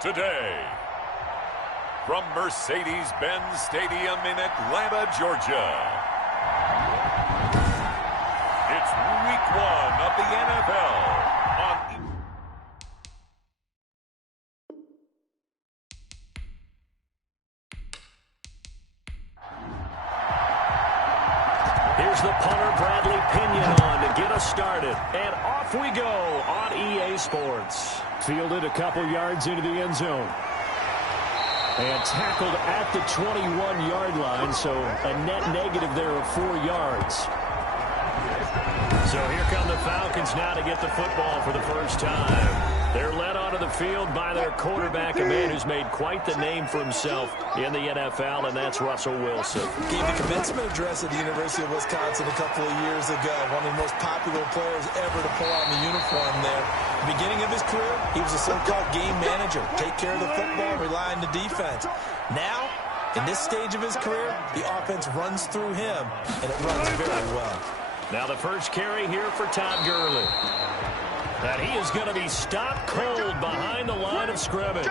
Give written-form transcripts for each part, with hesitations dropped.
Today, from Mercedes-Benz Stadium in Atlanta, Georgia, it's Week 1 of the NFL on Here's the punter, Bradley Pinion, on to get us started. And off we go on EA Sports. Fielded a couple yards into the end zone. And tackled at the 21-yard line, so a net negative there of 4 yards. So here come the Falcons now to get the football for the first time. They're led onto the field by their quarterback, a man who's made quite the name for himself in the NFL, and that's Russell Wilson. Gave the commencement address at the University of Wisconsin a couple of years ago. One of the most popular players ever to pull on the uniform there. The beginning of his career, he was a so-called game manager. Take care of the football, rely on the defense. Now, in this stage of his career, the offense runs through him, and it runs very well. Now the first carry here for Todd Gurley. And he is going to be stopped cold behind the line of scrimmage.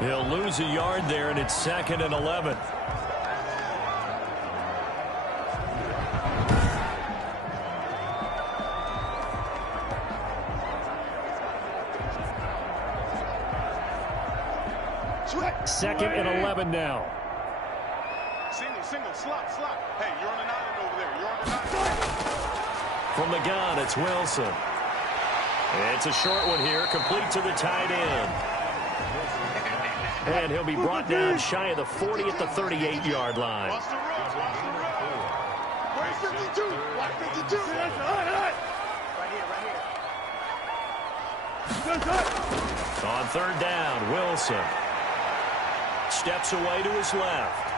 He'll lose a yard there, and it's 2nd and 11. Second and 11 now. Single, slot. Hey, you're on an island over there. You're on an island. From the gun, it's Wilson. It's a short one here, complete to the tight end. And he'll be brought down shy of the 40 at the 38-yard line. Where's 52? Where's 52? Right here. On third down, Wilson steps away to his left.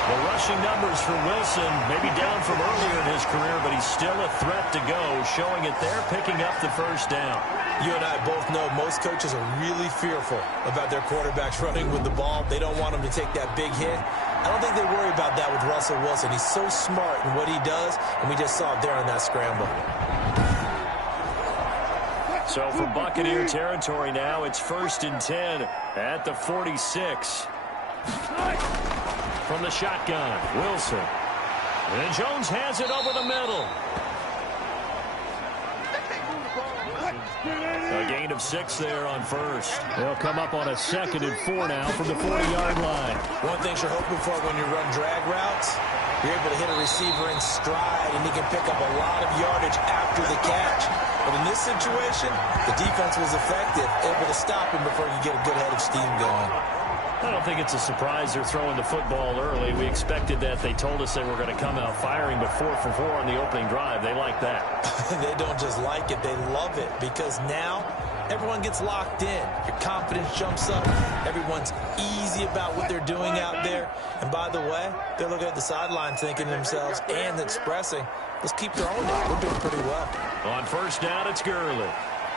The rushing numbers for Wilson maybe down from earlier in his career, but he's still a threat to go, showing it there, picking up the first down. You and I both know most coaches are really fearful about their quarterbacks running with the ball. They don't want him to take that big hit. I don't think they worry about that with Russell Wilson. He's so smart in what he does, and we just saw it there on that scramble. So from Buccaneer territory now, it's 1st and 10 at the 46. From the shotgun, Wilson. And Jones has it over the middle. A gain of 6 there on first. They'll come up on a 2nd and 4 now from the 40-yard line. One thing you're hoping for when you run drag routes, you're able to hit a receiver in stride, and he can pick up a lot of yardage after the catch. But in this situation, the defense was effective, able to stop him before you get a good head of steam going. I don't think it's a surprise they're throwing the football early. We expected that. They told us they were going to come out firing, but 4 for 4 on the opening drive. They like that. They don't just like it, they love it, because now everyone gets locked in. Your confidence jumps up. Everyone's easy about what they're doing out there. And by the way, they're looking at the sideline thinking to themselves and expressing, let's keep throwing it. We're doing pretty well. On first down, it's Gurley.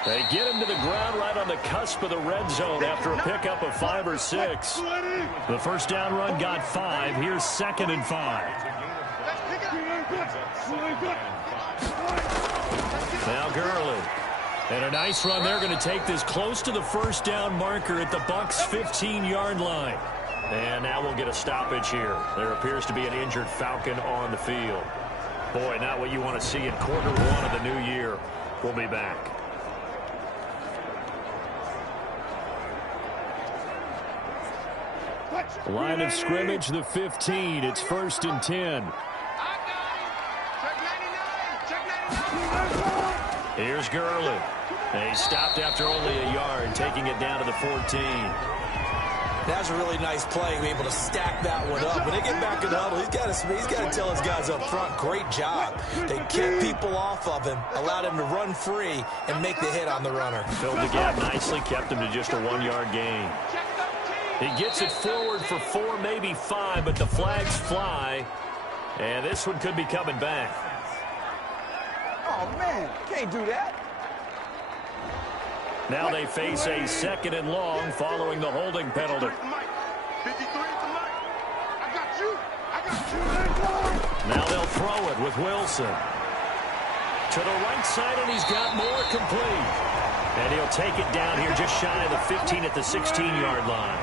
They get him to the ground right on the cusp of the red zone after a pickup of 5 or 6. The first down run got 5. Here's 2nd and 5. Now Gurley. And a nice run. They're going to take this close to the first down marker at the Bucs' 15-yard line. And now we'll get a stoppage here. There appears to be an injured Falcon on the field. Boy, not what you want to see in quarter 1 of the new year. We'll be back. Line of scrimmage, the 15. It's 1st and 10. Here's Gurley. He stopped after only a yard, taking it down to the 14. That's a really nice play, being able to stack that one up. When they get back in the huddle, he's got to tell his guys up front, great job. They kept people off of him, allowed him to run free, and make the hit on the runner. Filled the gap nicely, kept him to just a 1-yard gain. He gets it forward for 4, maybe 5, but the flags fly. And this one could be coming back. Oh, man, can't do that. Now they face a 2nd and long following the holding penalty. 53 at the mic. I got you. Now they'll throw it with Wilson. To the right side, and he's got more complete. And he'll take it down here just shy of the 15 at the 16-yard line.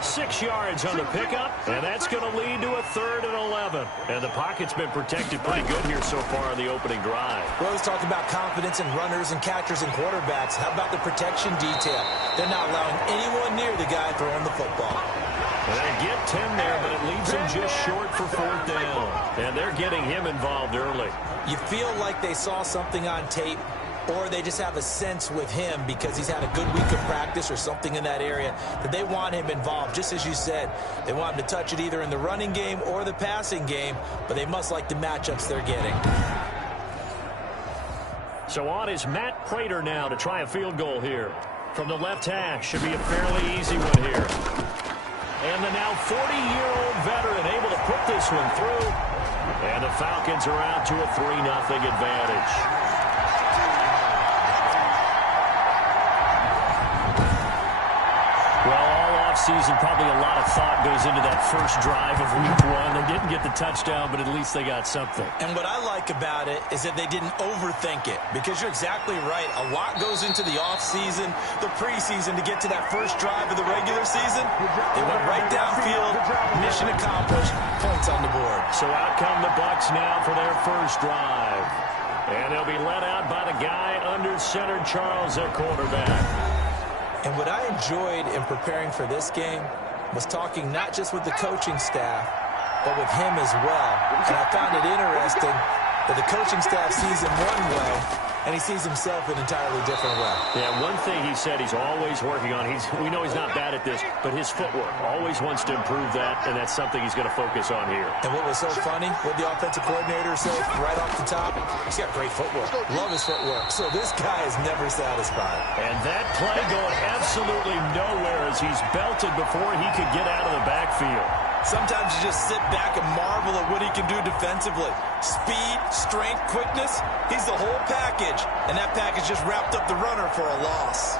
6 yards on the pickup, and that's going to lead to a 3rd and 11. And the pocket's been protected pretty good here so far on the opening drive. Well, let's talk about confidence in runners and catchers and quarterbacks. How about the protection detail? They're not allowing anyone near the guy throwing the football. And they get 10 there, but it leaves him just short for 4th down. And they're getting him involved early. You feel like they saw something on tape, or they just have a sense with him because he's had a good week of practice or something in that area that they want him involved. Just as you said, they want him to touch it either in the running game or the passing game, but they must like the matchups they're getting. So on is Matt Prater now to try a field goal here. From the left hash, should be a fairly easy one here. And the now 40-year-old veteran able to put this one through. And the Falcons are out to a 3-0 advantage. Season, probably a lot of thought goes into that first drive of week 1. They didn't get the touchdown, but at least they got something. And what I like about it is that they didn't overthink it, because you're exactly right. A lot goes into the offseason, the preseason, to get to that first drive of the regular season. They went right downfield, mission accomplished, points on the board. So out come the Bucs now for their first drive. And they'll be led out by the guy under center, Charles, their quarterback. And what I enjoyed in preparing for this game was talking not just with the coaching staff, but with him as well. And I found it interesting that the coaching staff sees him one way, and he sees himself an entirely different way. Yeah, one thing he said he's always working on, we know he's not bad at this, but his footwork, always wants to improve that, and that's something he's going to focus on here. And what was so funny, what the offensive coordinator said right off the top, he's got great footwork. Love his footwork. So this guy is never satisfied. And that play going absolutely nowhere as he's belted before he could get out of the backfield. Sometimes you just sit back and marvel at what he can do defensively. Speed, strength, quickness, he's the whole package. And that package just wrapped up the runner for a loss.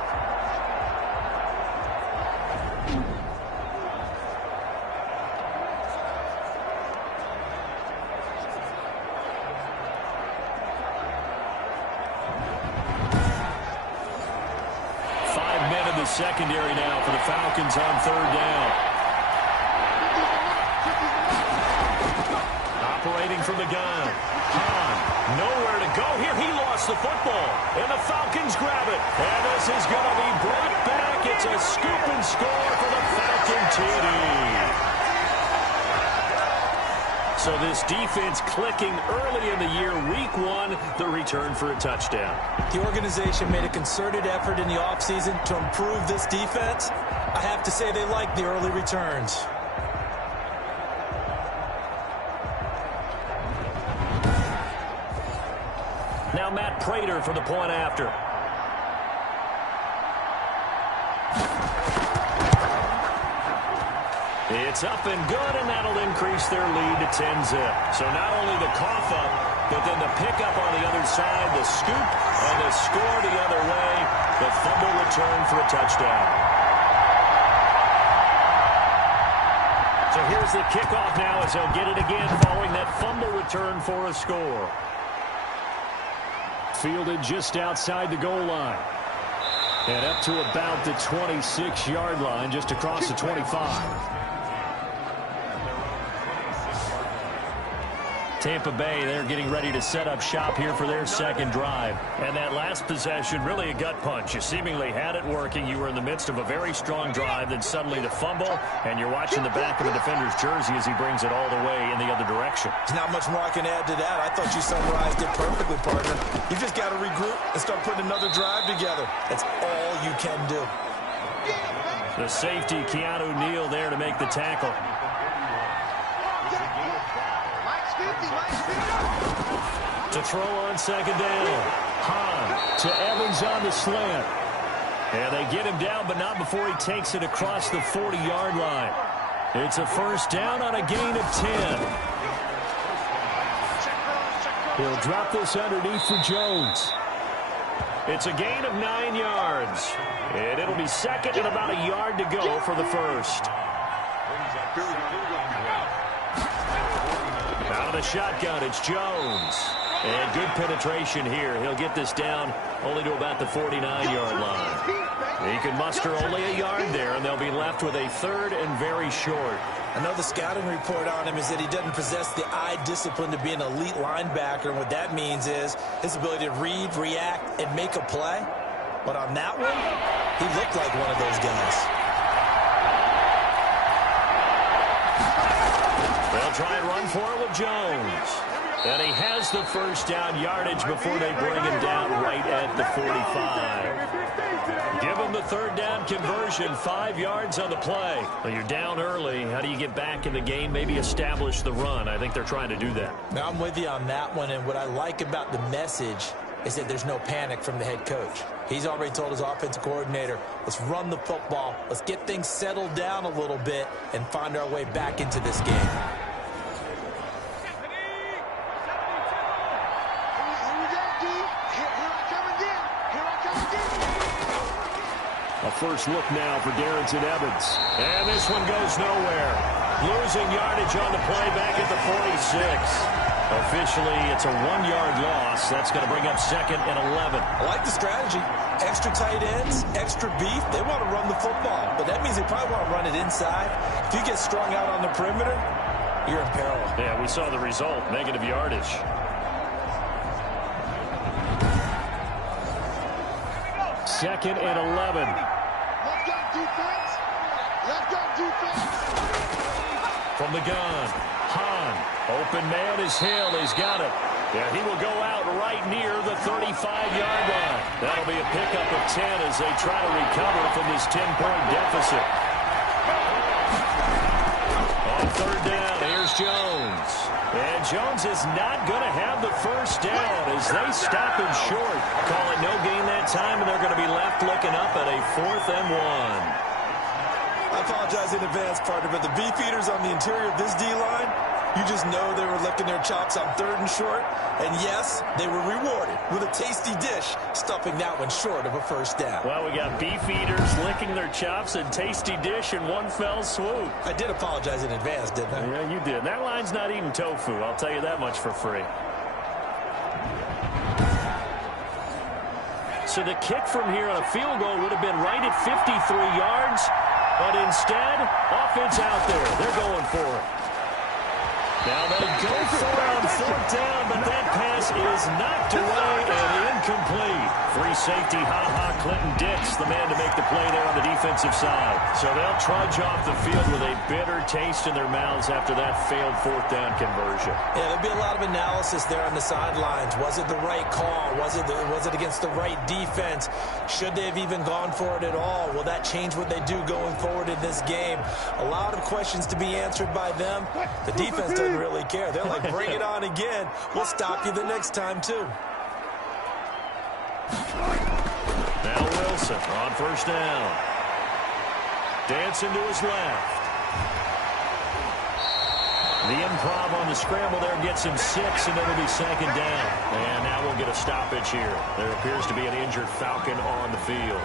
Secondary now for the Falcons on 3rd down. Operating from the gun. Hahn, nowhere to go here. He lost the football, and the Falcons grab it. And this is going to be brought back. It's a scoop and score for the Falcon TD. So this defense clicking early in the year, week 1, the return for a touchdown. The organization made a concerted effort in the offseason to improve this defense. I have to say they like the early returns. Now Matt Prater for the point after. It's up and good, and that'll increase their lead to 10-zip. So not only the cough up, but then the pickup on the other side, the scoop, and the score the other way. The fumble return for a touchdown. So here's the kickoff now as they'll get it again following that fumble return for a score. Fielded just outside the goal line. And up to about the 26-yard line, just across the 25. Tampa Bay, they're getting ready to set up shop here for their second drive. And that last possession, really a gut punch. You seemingly had it working. You were in the midst of a very strong drive, then suddenly the fumble, and you're watching the back of the defender's jersey as he brings it all the way in the other direction. There's not much more I can add to that. I thought you summarized it perfectly, partner. You just got to regroup and start putting another drive together. That's all you can do. The safety, Keanu Neal, there to make the tackle. To throw on second down. Hahn to Evans on the slant. And they get him down, but not before he takes it across the 40-yard line. It's a first down on a gain of 10. He'll drop this underneath for Jones. It's a gain of 9 yards. And it'll be second and about a yard to go for the first. Out of the shotgun, it's Jones. And good penetration here. He'll get this down only to about the 49-yard line. He can muster only a yard there, and they'll be left with a third and very short. I know the scouting report on him is that he doesn't possess the eye discipline to be an elite linebacker, and what that means is his ability to read, react, and make a play. But on that one, he looked like one of those guys. They'll try and run for it with Jones. And he has the first down yardage before they bring him down right at the 45. Give him the third down conversion, 5 yards on the play. Well, you're down early. How do you get back in the game? Maybe establish the run. I think they're trying to do that. Now, I'm with you on that one, and what I like about the message is that there's no panic from the head coach. He's already told his offensive coordinator, let's run the football, let's get things settled down a little bit, and find our way back into this game. A first look now for Darrington Evans. And this one goes nowhere. Losing yardage on the play back at the 46. Officially, it's a 1-yard loss. That's going to bring up 2nd and 11. I like the strategy. Extra tight ends, extra beef. They want to run the football, but that means they probably want to run it inside. If you get strung out on the perimeter, you're in peril. Yeah, we saw the result. Negative yardage. Second and 11. Let's go defense. Let's go defense. From the gun, Hahn. Open man is Hill. He's got it. Yeah, he will go out right near the 35-yard line. That'll be a pickup of 10 as they try to recover from this 10-point deficit. On third down, here's Jones. And Jones is not going to have the first down as they stop him short. Call it no gain that time, and they're going to be left looking up at a 4th and 1. I apologize in advance, partner, but the beef eaters on the interior of this D-line, you just know they were licking their chops on 3rd and short. And yes, they were rewarded with a tasty dish, stuffing that one short of a first down. Well, we got beef eaters licking their chops and tasty dish in one fell swoop. I did apologize in advance, didn't I? Yeah, you did. That line's not eating tofu. I'll tell you that much for free. So the kick from here on a field goal would have been right at 53 yards. But instead, offense out there. They're going for it. Now they go for it on 4th down, but that pass is knocked away and incomplete. Free safety, Clinton Dix, the man to make the play there on the defensive side. So they'll trudge off the field with a bitter taste in their mouths after that failed 4th down conversion. Yeah, there'll be a lot of analysis there on the sidelines. Was it the right call? Was it against the right defense? Should they have even gone for it at all? Will that change what they do going forward in this game? A lot of questions to be answered by them. The defense doesn't really care. They're like, bring it on again. We'll stop you the next time, too. Now Wilson on first down. Dancing to his left. The improv on the scramble there gets him 6, and it'll be 2nd down. And now we'll get a stoppage here. There appears to be an injured Falcon on the field.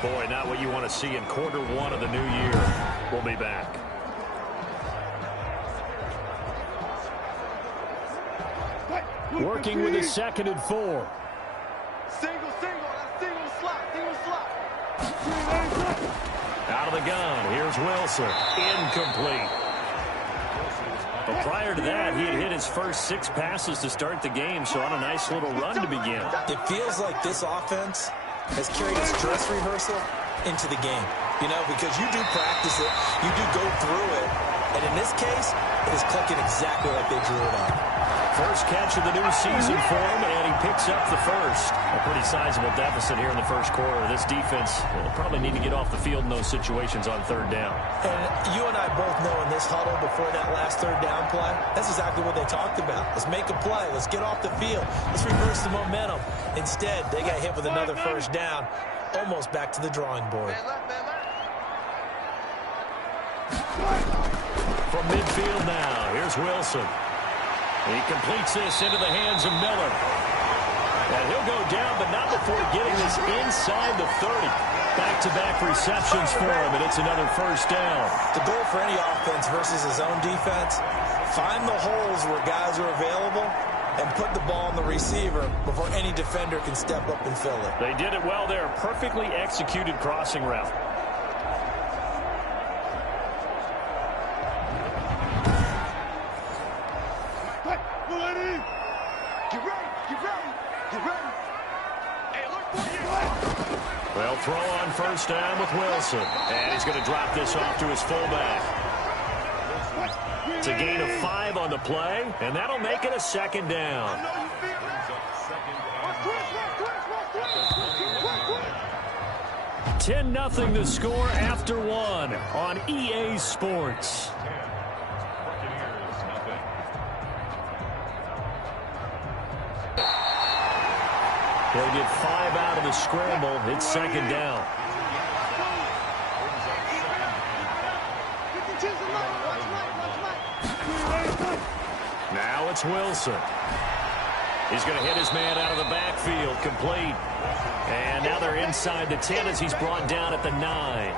Boy, not what you want to see in quarter 1 of the new year. We'll be back. Working with a 2nd and 4. Single slot. Out of the gun, here's Wilson. Incomplete. But prior to that, he had hit his first 6 passes to start the game, so on a nice little run to begin. It feels like this offense has carried its dress rehearsal into the game. You know, because you do practice it, you do go through it, and in this case, it is clicking exactly like they drew it up. First catch of the new season for him, and he picks up the first. A pretty sizable deficit here in the first quarter. This defense will probably need to get off the field in those situations on 3rd down. And you and I both know in this huddle before that last 3rd down play, that's exactly what they talked about. Let's make a play. Let's get off the field. Let's reverse the momentum. Instead, they got hit with another first down, almost back to the drawing board. From midfield now, here's Wilson. He completes this into the hands of Miller. And he'll go down, but not before getting this inside the 30. Back-to-back receptions for him, and it's another first down. The goal for any offense versus his own defense, find the holes where guys are available and put the ball on the receiver before any defender can step up and fill it. They did it well there. Perfectly executed crossing route. Well, throw on first down with Wilson. And he's going to drop this off to his fullback. It's a gain of 5 on the play, and that'll make it a second down. 10-0 the score after 1 on EA Sports. He'll get 5 out of the scramble. It's second down. Now it's Wilson. He's going to hit his man out of the backfield, complete. And now they're inside the 10 as he's brought down at the 9.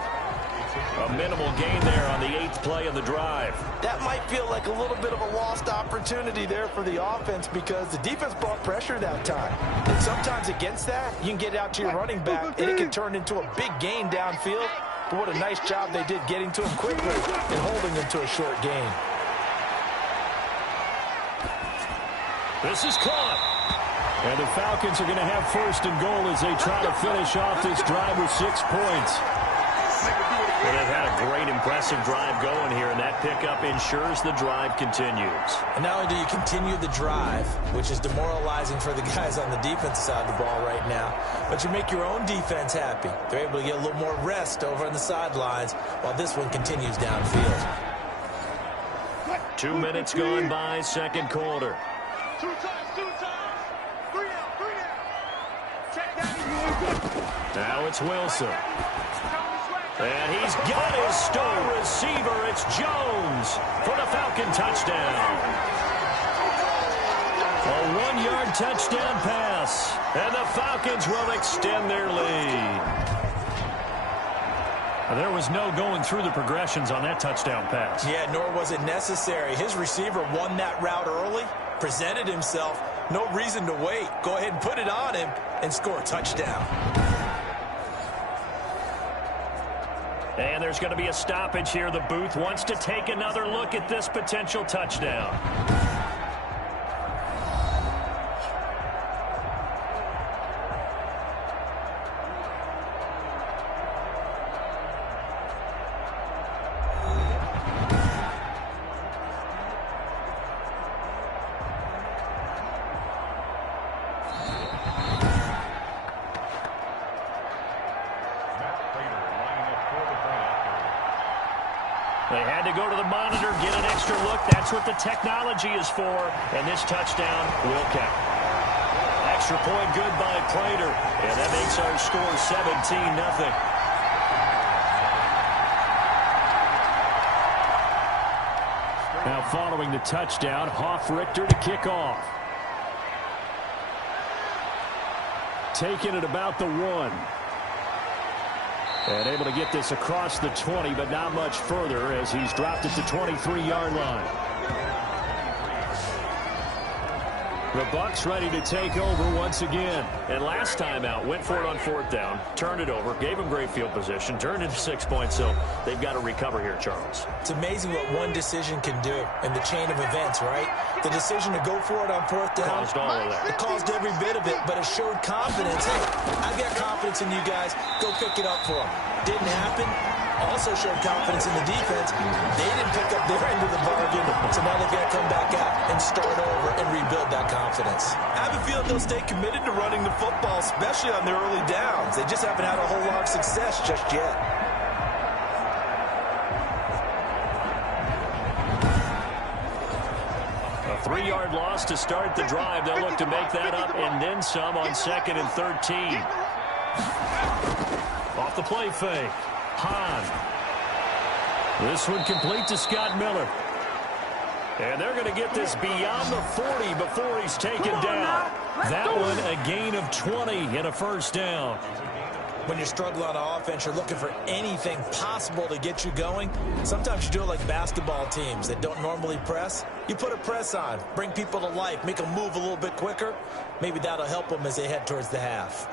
A minimal gain there on the 8th play of the drive. That might feel like a little bit of a lost opportunity there for the offense because the defense brought pressure that time. And sometimes against that, you can get out to your running back, and it can turn into a big gain downfield. But what a nice job they did getting to him quickly and holding him to a short gain. This is caught. And the Falcons are going to have first and goal as they try to finish off this drive with 6 points. Well, they've had a great, impressive drive going here, and that pickup ensures the drive continues. And not only do you continue the drive, which is demoralizing for the guys on the defensive side of the ball right now, but you make your own defense happy. They're able to get a little more rest over on the sidelines while this one continues downfield. 2 minutes gone by, second quarter. 2 times, 2 times. 3 out, 3 out. Check that. Now it's Wilson. And he's got his star receiver. It's Jones for the Falcon touchdown. A 1-yard touchdown pass. And the Falcons will extend their lead. There was no going through the progressions on that touchdown pass. Yeah, nor was it necessary. His receiver won that route early, presented himself. No reason to wait. Go ahead and put it on him and score a touchdown. And there's going to be a stoppage here. The booth wants to take another look at this potential touchdown. They had to go to the monitor, get an extra look. That's what the technology is for. And this touchdown will count. Extra point good by Prater. And that makes our score 17-0. Now following the touchdown, Hoff-Richter to kick off. Taking it about the 1. And able to get this across the 20, but not much further as he's dropped at the 23-yard line. The Bucs ready to take over once again. And last time out, went for it on 4th down, turned it over, gave him great field position, turned into 6 points, so they've got to recover here, Charles. It's amazing what one decision can do in the chain of events, right? The decision to go for it on 4th down. Caused all of that. It caused every bit of it, but it showed confidence. Hey, I've got confidence in you guys. Go pick it up for them. Didn't happen. Also showed confidence in the defense. They didn't pick up their end of the bargain, so now they've got to come back out and start over and rebuild that confidence. I have a feeling they'll stay committed to running the football, especially on their early downs. They just haven't had a whole lot of success just yet. A 3-yard loss to start the drive. They'll look to make that up and then some on 2nd and 13. Off the play fake. Hahn. This one complete to Scott Miller. And they're going to get this beyond the 40 before he's taken down. That one a gain of 20 and a first down. When you're struggling on offense, you're looking for anything possible to get you going. Sometimes you do it like basketball teams that don't normally press. You put a press on, bring people to life, make them move a little bit quicker. Maybe that'll help them as they head towards the half.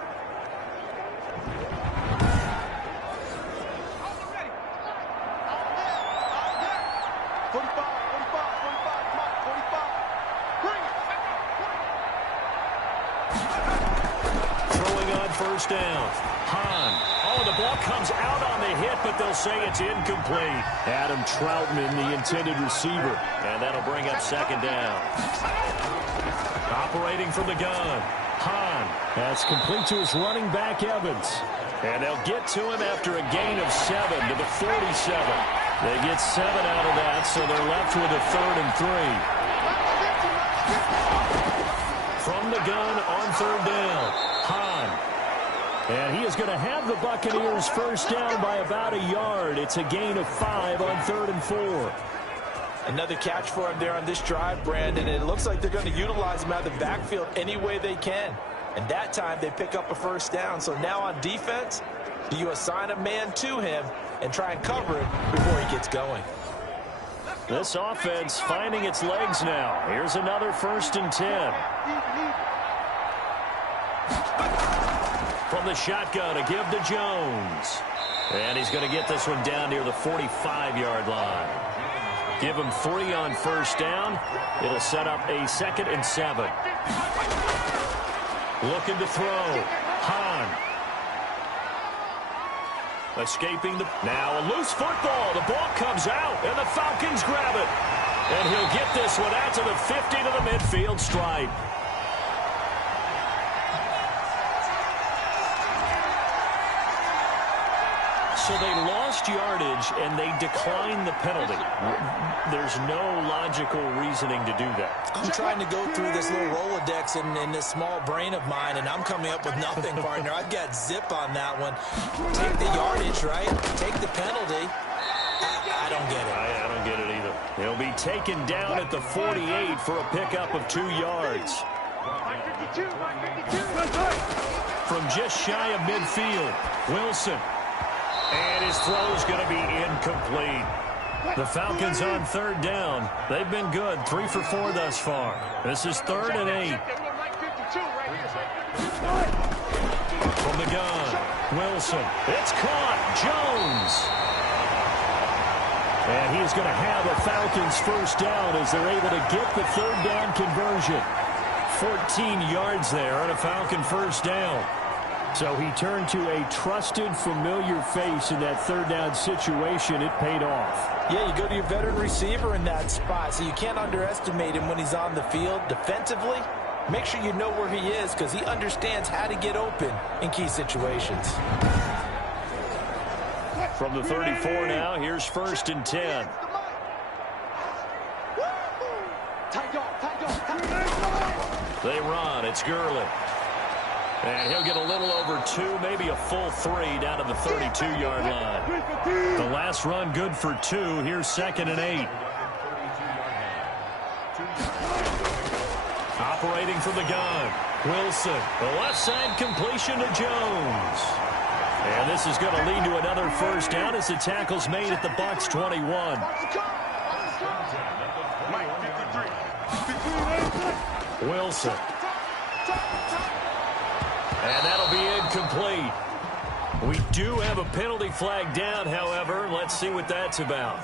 First down. Hahn. Oh, the ball comes out on the hit, but they'll say it's incomplete. Adam Troutman, the intended receiver. And that'll bring up second down. Operating from the gun. Hahn. That's complete to his running back, Evans. And they'll get to him after a gain of 7 to the 47. They get 7 out of that, so they're left with a 3rd and 3. From the gun on 3rd down. Hahn. And he is going to have the Buccaneers first down by about a yard. It's a gain of 5 on 3rd and 4. Another catch for him there on this drive, Brandon. And it looks like they're going to utilize him out of the backfield any way they can. And that time they pick up a first down. So now on defense, do you assign a man to him and try and cover him before he gets going? This offense finding its legs now. Here's another 1st and 10. From the shotgun, a give to Jones. And he's going to get this one down near the 45-yard line. Give him 3 on first down. It'll set up a 2nd and 7. Looking to throw. Hahn. Escaping the... Now a loose football. The ball comes out, and the Falcons grab it. And he'll get this one out to the 50 to the midfield stripe. So they lost yardage, and they declined the penalty. There's no logical reasoning to do that. I'm trying to go through this little Rolodex in this small brain of mine, and I'm coming up with nothing, partner. I've got zip on that one. Take the yardage, right? Take the penalty. I don't get it. I don't get it either. He'll be taken down at the 48 for a pickup of 2 yards. From just shy of midfield, Wilson. And his throw is going to be incomplete. The Falcons on 3rd down. They've been good, 3 for 4 thus far. This is 3rd and 8. From the gun, Wilson. It's caught. Jones. And he's going to have a Falcons first down as they're able to get the 3rd down conversion. 14 yards there on a Falcon first down. So he turned to a trusted, familiar face in that 3rd down situation. It paid off. Yeah, you go to your veteran receiver in that spot, so you can't underestimate him when he's on the field. Defensively, make sure you know where he is because he understands how to get open in key situations. From the 34 now, here's 1st and 10. They run. It's Gurley. And he'll get a little over 2, maybe a full 3 down to the 32-yard line. The last run good for 2. Here's 2nd and 8. Operating from the gun, Wilson. The left side completion to Jones. And this is going to lead to another first down as the tackle's made at the Bucs 21. Wilson. And that'll be incomplete. We do have a penalty flag down, however. Let's see what that's about.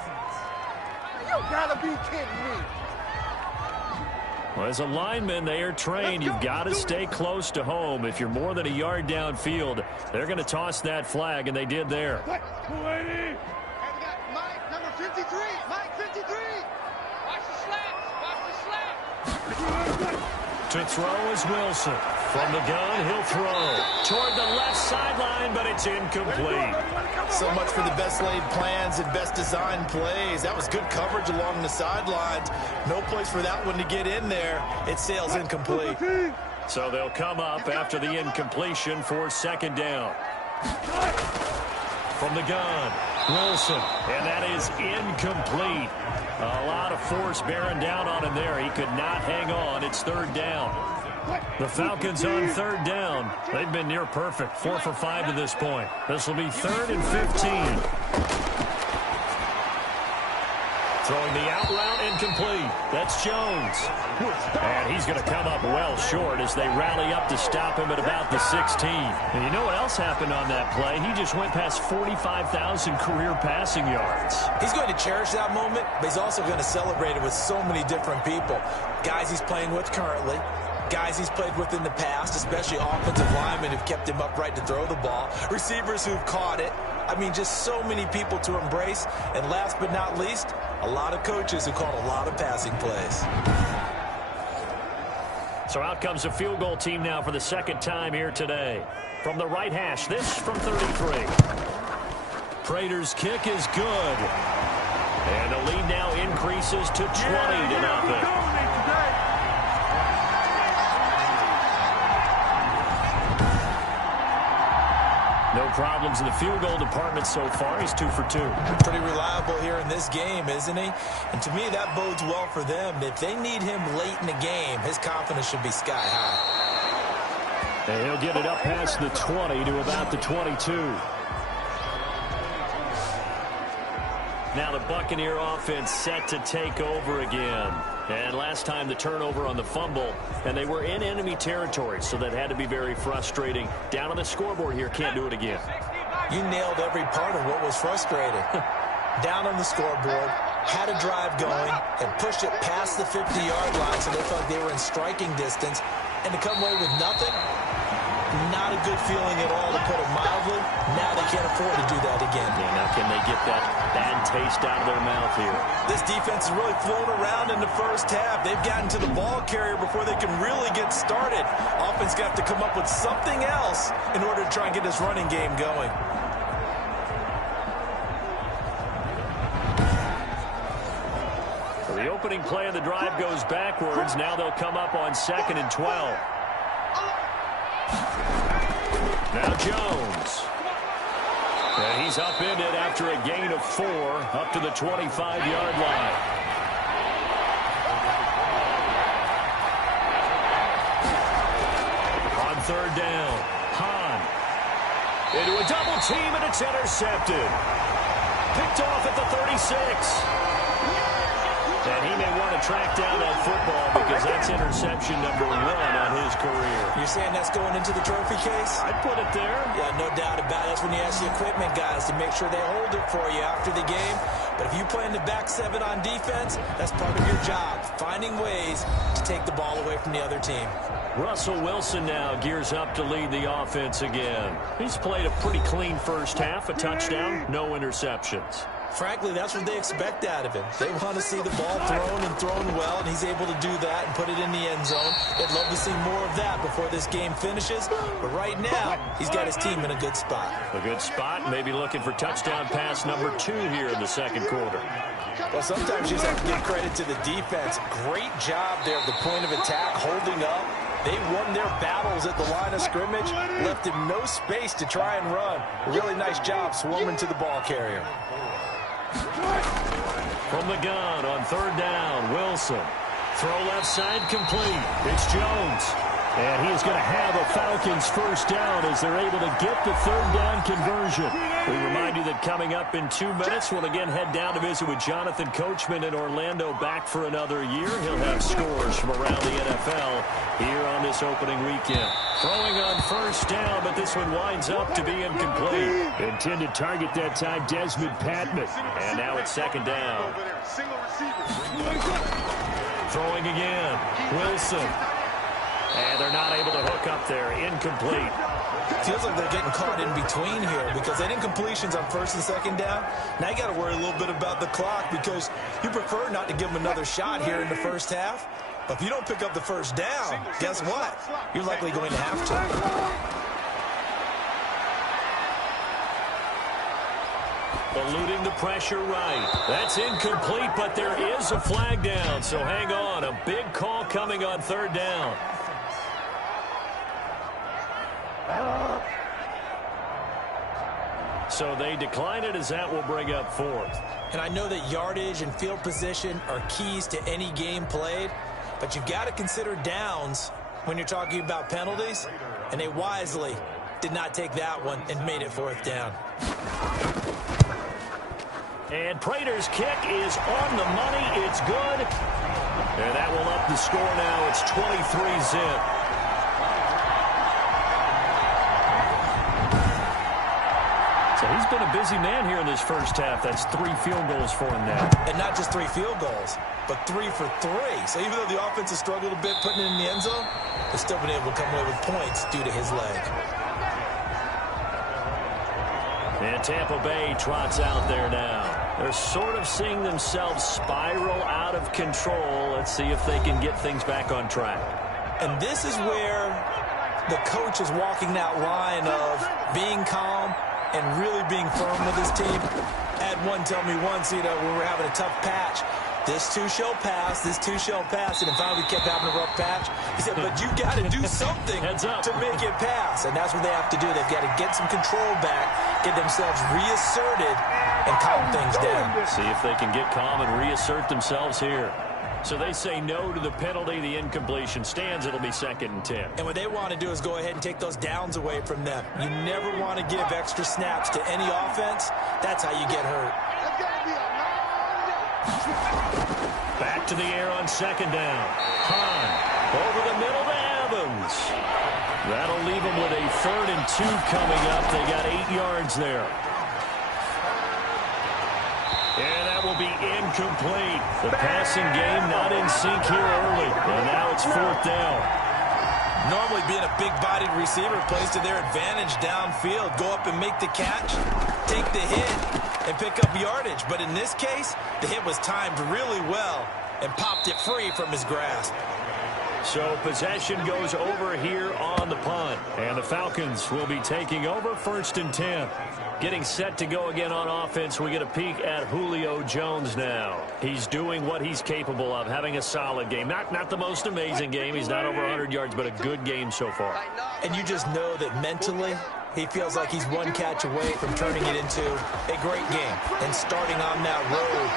You gotta be kidding me. Well, as a lineman, they are trained. You've got to stay close to home. If you're more than a yard downfield, they're going to toss that flag, and they did there. And we got Mike, number 53. Mike, 53. Watch the slap. To throw is Wilson. From the gun, he'll throw toward the left sideline, but it's incomplete. So much for the best laid plans and best designed plays. That was good coverage along the sidelines. No place for that one to get in there. It sails incomplete. So they'll come up after the incompletion for 2nd down. From the gun, Wilson, and that is incomplete. A lot of force bearing down on him there. He could not hang on. It's 3rd down. The Falcons on third down. They've been near perfect. 4 for 5 to this point. This will be 3rd and 15. Throwing the out route incomplete. That's Jones. And he's going to come up well short as they rally up to stop him at about the 16. And you know what else happened on that play? He just went past 45,000 career passing yards. He's going to cherish that moment, but he's also going to celebrate it with so many different people. Guys he's playing with currently, guys he's played with in the past, especially offensive linemen who've kept him upright to throw the ball, receivers who've caught it. I mean, just so many people to embrace. And last but not least, a lot of coaches who called a lot of passing plays. So out comes a field goal team now for the second time here today. From the right hash, this from 33. Prater's kick is good. And the lead now increases to 20-0. No problems in the field goal department so far. He's 2 for 2. Pretty reliable here in this game, isn't he? And to me, that bodes well for them. If they need him late in the game, his confidence should be sky high. And he'll get it up past the 20 to about the 22. Now the Buccaneer offense set to take over again. And last time the turnover on the fumble, and they were in enemy territory, so that had to be very frustrating. Down on the scoreboard here, can't do it again. You nailed every part of what was frustrating. Down on the scoreboard, had a drive going, and pushed it past the 50-yard line so they felt they were in striking distance. And to come away with nothing, not a good feeling at all, to put it mildly. Now they can't afford to do that again. Yeah, now can they get that bad taste out of their mouth here? This defense has really flown around in the first half. They've gotten to the ball carrier before they can really get started. Offense got to come up with something else in order to try and get this running game going. So the opening play of the drive goes backwards. Now they'll come up on 2nd and 12. Now Jones. And he's upended after a gain of 4 up to the 25-yard line. On 3rd down, Hahn. Into a double team, and it's intercepted. Picked off at the 36. And he may want to track down that football because that's interception number 1 on his career. You're saying that's going into the trophy case? I'd put it there. Yeah, no doubt about it. That's when you ask the equipment guys to make sure they hold it for you after the game. But if you play in the back 7 on defense, that's part of your job, finding ways to take the ball away from the other team. Russell Wilson now gears up to lead the offense again. He's played a pretty clean first half, a touchdown, no interceptions. Frankly, that's what they expect out of him. They want to see the ball thrown and thrown well, and he's able to do that and put it in the end zone. They'd love to see more of that before this game finishes. But right now, he's got his team in a good spot. A good spot, maybe looking for touchdown pass number 2 here in the second quarter. Well, sometimes you just have to give credit to the defense. Great job there at the point of attack, holding up. They won their battles at the line of scrimmage, left him no space to try and run. A really nice job swarming to the ball carrier. From the gun on 3rd down, Wilson. Throw left side complete. It's Jones. And he is going to have a Falcons first down as they're able to get the 3rd down conversion. We remind you that coming up in 2 minutes, we'll again head down to visit with Jonathan Coachman in Orlando, back for another year. He'll have scores from around the NFL here on this opening weekend. Throwing on 1st down, but this one winds up to be incomplete. Intended target that time, Desmond Patman. And now it's 2nd down. Throwing again, Wilson. And they're not able to hook up there. Incomplete. Feels like they're getting caught in between here because they didn't completions on 1st and 2nd down. Now you got to worry a little bit about the clock because you prefer not to give them another shot here in the first half. But if you don't pick up the 1st down, guess what? You're likely going to have to. Eluding the pressure right. That's incomplete, but there is a flag down. So hang on. A big call coming on 3rd down. So they decline it as that will bring up 4th. And I know that yardage and field position are keys to any game played, but you've got to consider downs when you're talking about penalties, and they wisely did not take that one and made it 4th down. And Prater's kick is on the money. It's good. And that will up the score now. It's 23-zip. So he's been a busy man here in this first half. That's 3 field goals for him now. And not just 3 field goals, but 3 for 3. So even though the offense has struggled a bit putting it in the end zone, they've still been able to come away with points due to his leg. And Tampa Bay trots out there now. They're sort of seeing themselves spiral out of control. Let's see if they can get things back on track. And this is where the coach is walking that line of being calm and really being firm with his team. I had one tell me once, when we were having a tough patch, this too shall pass, this too shall pass, and finally we kept having a rough patch. He said, but you got to do something to make it pass, and that's what they have to do. They've got to get some control back, get themselves reasserted, and calm things down. See if they can get calm and reassert themselves here. So they say no to the penalty. The incompletion stands. It'll be 2nd and 10. And what they want to do is go ahead and take those downs away from them. You never want to give extra snaps to any offense. That's how you get hurt. Back to the air on 2nd down. Hahn over the middle to Evans. That'll leave them with a 3rd and 2 coming up. They got 8 yards there. And that will be incomplete. The passing game not in sync here early. And now it's 4th down. Normally being a big-bodied receiver plays to their advantage downfield. Go up and make the catch, take the hit, and pick up yardage. But in this case, the hit was timed really well and popped it free from his grasp. So possession goes over here on the punt. And the Falcons will be taking over 1st and 10. Getting set to go again on offense. We get a peek at Julio Jones now. He's doing what he's capable of, having a solid game. Not the most amazing game. He's not over 100 yards, but a good game so far. And you just know that mentally, he feels like he's one catch away from turning it into a great game and starting on that road.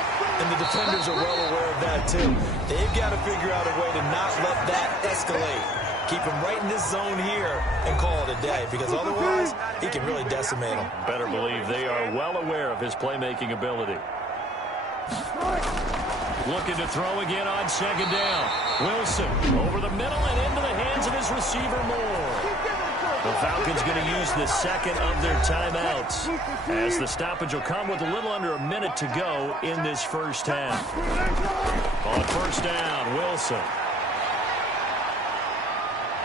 And the defenders are well aware of that, too. They've got to figure out a way to not let that escalate. Keep him right in this zone here and call it a day, because otherwise he can really decimate him. Better believe they are well aware of his playmaking ability. Looking to throw again on 2nd down. Wilson over the middle and into the hands of his receiver Moore. The Falcons going to use the 2nd of their timeouts, as the stoppage will come with a little under a minute to go in this first half. On 1st down, Wilson.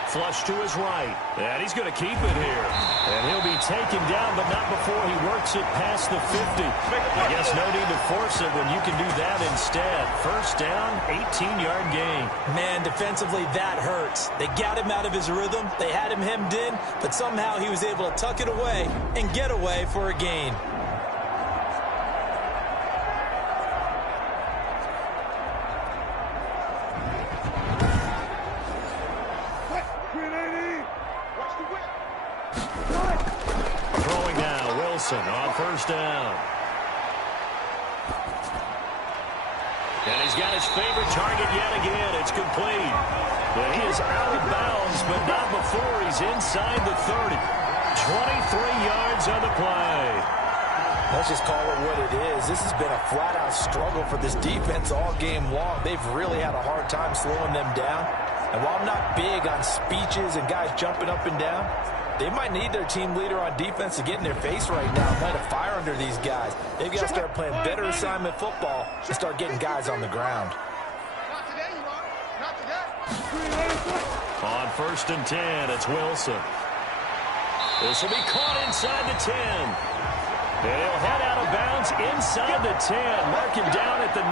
Flush to his right. And he's going to keep it here. And he'll be taken down, but not before he works it past the 50. I guess no need to force it when you can do that instead. 1st down, 18-yard gain. Man, defensively, that hurts. They got him out of his rhythm. They had him hemmed in, but somehow he was able to tuck it away and get away for a gain. On 1st down. And he's got his favorite target yet again. It's complete. But he is out of bounds, but not before he's inside the 30. 23 yards on the play. Let's just call it what it is. This has been a flat-out struggle for this defense all game long. They've really had a hard time slowing them down. And while I'm not big on speeches and guys jumping up and down, they might need their team leader on defense to get in their face right now and light a fire under these guys. They've got to start playing better assignment football and start getting guys on the ground. On 1st and 10, it's Wilson. This will be caught inside the 10. And he'll head out of bounds inside the 10. Mark him down at the 9.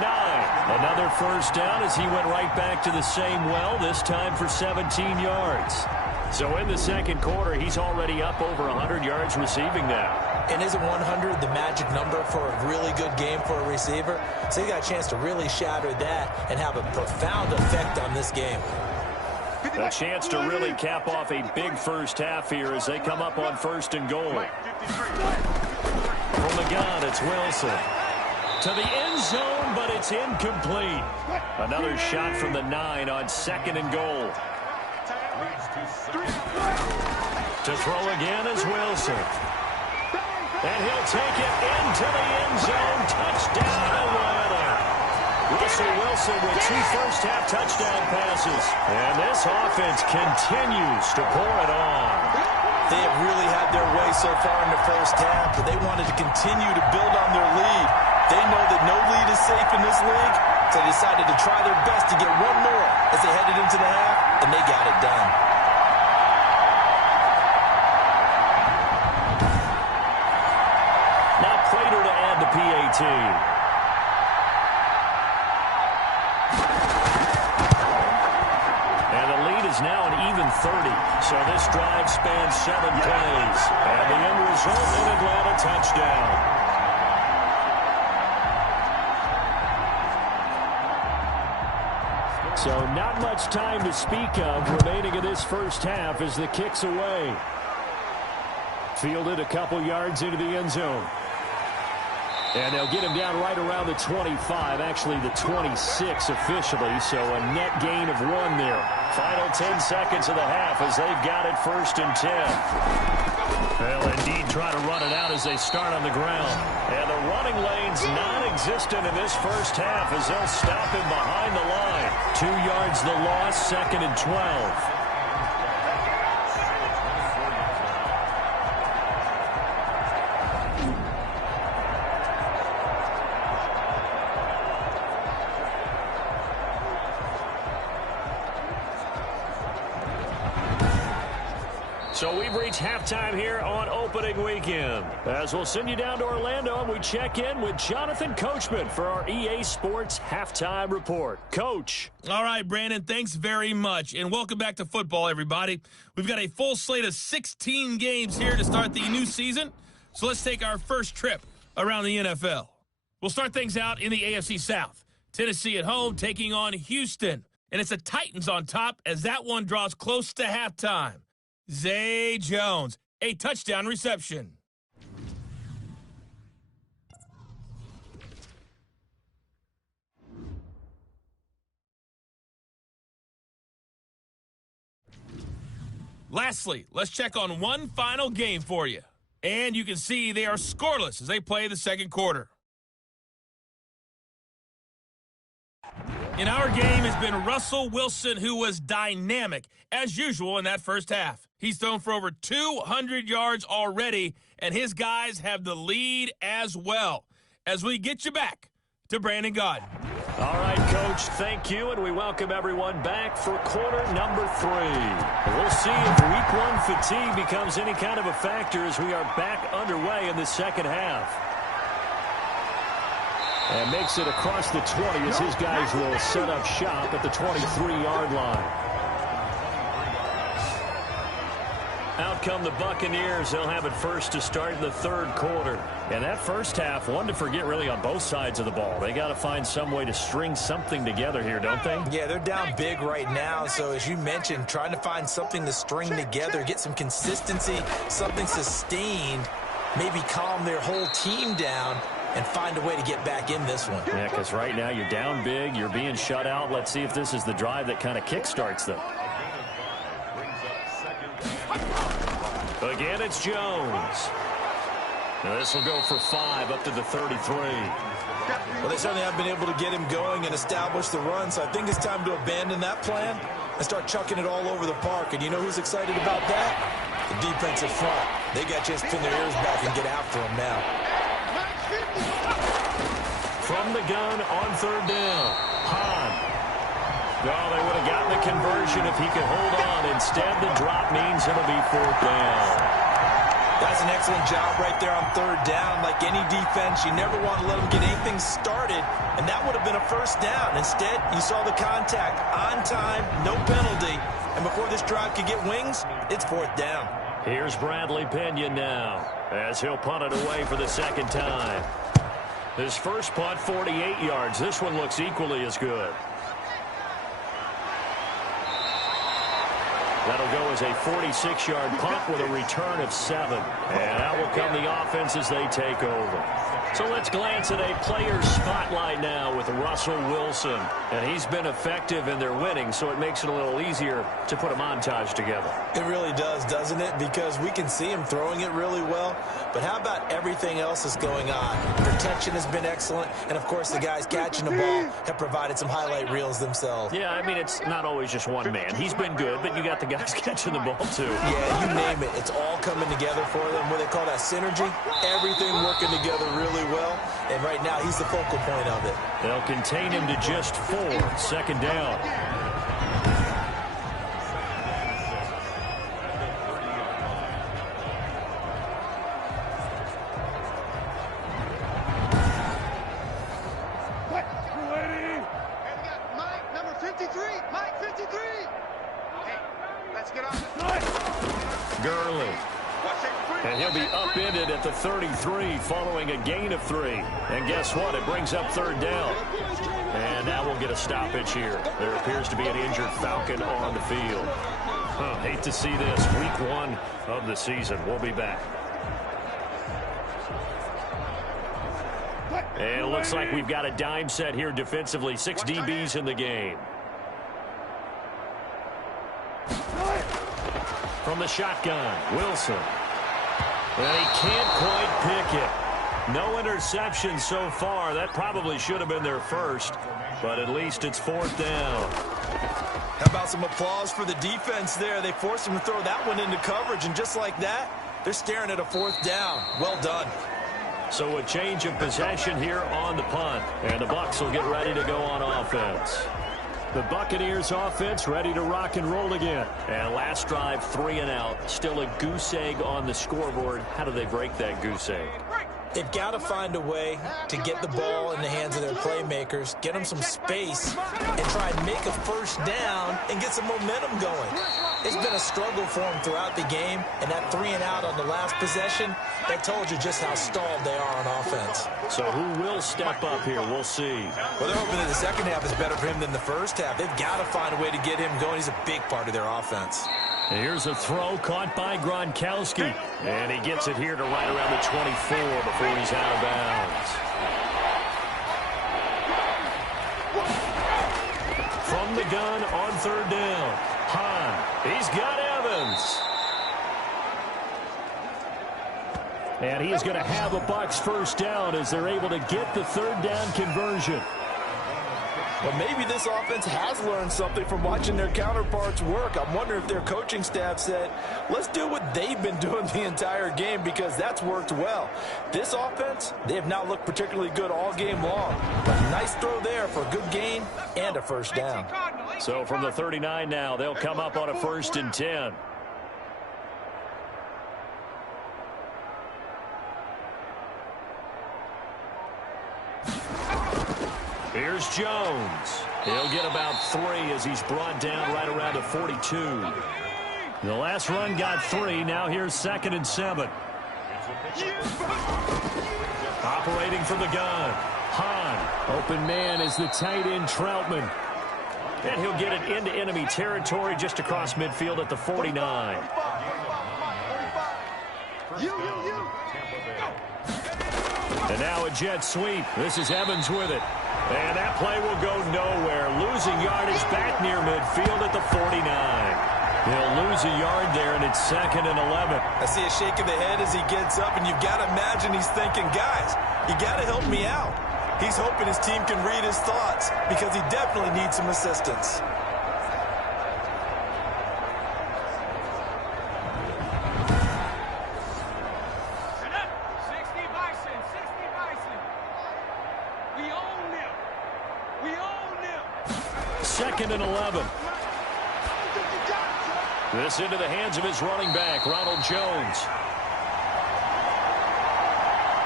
Another 1st down as he went right back to the same well, this time for 17 yards. So in the 2nd quarter, he's already up over 100 yards receiving now. And isn't 100 the magic number for a really good game for a receiver? So he got a chance to really shatter that and have a profound effect on this game. A chance to really cap off a big first half here as they come up on 1st and goal. From the gun, it's Wilson. To the end zone, but it's incomplete. Another shot from the 9 on 2nd and goal. To throw again is Wilson. And he'll take it into the end zone. Touchdown, Atlanta. Russell Wilson with 2 first-half touchdown passes. And this offense continues to pour it on. They have really had their way so far in the first half, but they wanted to continue to build on their lead. They know that no lead is safe in this league, so they decided to try their best to get one more as they headed into the half, and they got it done. Now Prater to add the PAT. And the lead is now an even 30. So this drive spans 7 plays. And the end result, an Atlanta touchdown. So not much time to speak of remaining in this first half as the kick's away. Fielded a couple yards into the end zone. And they'll get him down right around the 25, actually the 26 officially, so a net gain of 1 there. Final 10 seconds of the half as they've got it 1st and 10. They'll indeed try to run it out as they start on the ground. And the running lane's non-existent in this first half as they'll stop him behind the line. 2 yards the loss, 2nd and 12. So we've reached halftime here on opening weekend. As we'll send you down to Orlando and we check in with Jonathan Coachman for our EA Sports Halftime Report. Coach. All right, Brandon, thanks very much. And welcome back to football, everybody. We've got a full slate of 16 games here to start the new season. So let's take our first trip around the NFL. We'll start things out in the AFC South. Tennessee at home taking on Houston. And it's the Titans on top as that one draws close to halftime. Zay Jones, a touchdown reception. Lastly, let's check on one final game for you. And you can see they are scoreless as they play the second quarter. In our game has been Russell Wilson, who was dynamic, as usual, in that first half. He's thrown for over 200 yards already, and his guys have the lead as well. As we get you back to Brandon Gaudin. All right, Coach, thank you, and we welcome everyone back for quarter number 3. We'll see if Week 1 fatigue becomes any kind of a factor as we are back underway in the second half. And makes it across the 20 as his guys will set up shop at the 23-yard line. Out come the Buccaneers. They'll have it first to start in the third quarter. And that first half, one to forget really on both sides of the ball. They got to find some way to string something together here, don't they? Yeah, they're down big right now. So as you mentioned, trying to find something to string together, get some consistency, something sustained, maybe calm their whole team down and find a way to get back in this one. Yeah, because right now you're down big, you're being shut out. Let's see if this is the drive that kind of kickstarts them. Again, it's Jones. Now this will go for 5 up to the 33. Well, they certainly have been able to get him going and establish the run, so I think it's time to abandon that plan and start chucking it all over the park. And you know who's excited about that? The defensive front. They got a chance to pin their ears back and get after him now. From the gun on third down. Hahn. Well, they would have gotten the conversion if he could hold on. Instead, the drop means it'll be 4th down. That's an excellent job right there on third down. Like any defense, you never want to let them get anything started, and that would have been a first down. Instead, you saw the contact on time, no penalty, and before this drive could get wings, it's 4th down. Here's Bradley Pena now as he'll punt it away for the second time. His first punt, 48 yards. This one looks equally as good. That'll That'll go as a 46-yard punt with a return of 7. And out will come the offense as they take over. So let's glance at a player's spotlight now with Russell Wilson. And he's been effective in their winning, so it makes it a little easier to put a montage together. It really does, doesn't it? Because we can see him throwing it really well. But how about everything else that's going on? Protection has been excellent. And, of course, the guys catching the ball have provided some highlight reels themselves. Yeah, I mean, it's not always just one man. He's been good, but you got the guys catching the ball, too. Yeah, you name it. It's all coming together for them. What they call that synergy. Everything working together really well. And right now, he's the focal point of it. They'll contain him to just 4. 2nd down. And he'll be upended at the 33 following a gain of 3. And guess what? It brings up 3rd down. And now we'll get a stoppage here. There appears to be an injured Falcon on the field. Hate to see this. Week 1 of the season. We'll be back. And it looks like we've got a dime set here defensively. 6 DBs in the game. From the shotgun, Wilson. And he can't quite pick it. No interception so far. That probably should have been their first, but at least it's 4th down. How about some applause for the defense there? They forced him to throw that one into coverage, and just like that, they're staring at a 4th down. Well done. So a change of possession here on the punt, and the Bucs will get ready to go on offense. The Buccaneers offense ready to rock and roll again. And last drive, 3 and out. Still a goose egg on the scoreboard. How do they break that goose egg? They've got to find a way to get the ball in the hands of their playmakers, get them some space, and try and make a 1st down and get some momentum going. It's been a struggle for them throughout the game, and that 3 and out on the last possession, that told you just how stalled they are on offense. So who will step up here? We'll see. Well, they're hoping that the second half is better for him than the first half. They've got to find a way to get him going. He's a big part of their offense. And here's a throw caught by Gronkowski. And he gets it here to right around the 24 before he's out of bounds. From the gun on 3rd down. Hahn, he's got Evans. And he is going to have a Bucs 1st down as they're able to get the 3rd down conversion. Well, maybe this offense has learned something from watching their counterparts work. I'm wondering if their coaching staff said, let's do what they've been doing the entire game, because that's worked well. This offense, they have not looked particularly good all game long. But nice throw there for a good gain and a 1st down. So from the 39 now, they'll come up on a 1st and 10. Here's Jones. He'll get about 3 as he's brought down right around the 42. The last run got 3. Now here's 2nd and 7. Operating from the gun. Hahn. Open man is the tight end Troutman. And he'll get it into enemy territory just across midfield at the 49. And now a jet sweep. This is Evans with it. And that play will go nowhere. Losing yardage back near midfield at the 49. He'll lose a yard there, and it's 2nd and 11. I see a shake of the head as he gets up, and you've got to imagine he's thinking, guys, you got to help me out. He's hoping his team can read his thoughts because he definitely needs some assistance. Second and 11. This into the hands of his running back, Ronald Jones.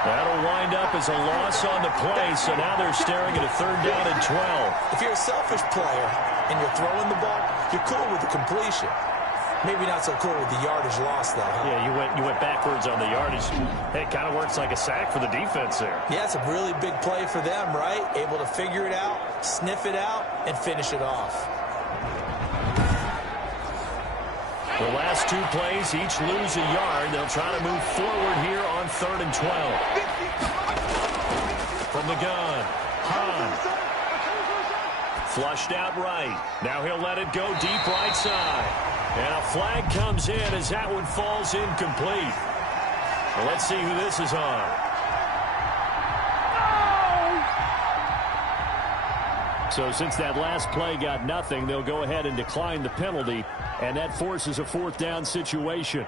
That'll wind up as a loss on the play, so now they're staring at a 3rd down and 12. If you're a selfish player and you're throwing the ball, you're cool with the completion. Maybe not so cool with the yardage loss, though. Huh? Yeah, you went backwards on the yardage. Hey, it kind of works like a sack for the defense there. Yeah, it's a really big play for them, right? Able to figure it out, sniff it out, and finish it off. The last two plays each lose a yard. They'll try to move forward here on 3rd and 12. From the gun, Hahn. Flushed out right. Now he'll let it go deep right side. And a flag comes in as that one falls incomplete. Well, let's see who this is on. So since that last play got nothing, they'll go ahead and decline the penalty, and that forces a 4th down situation.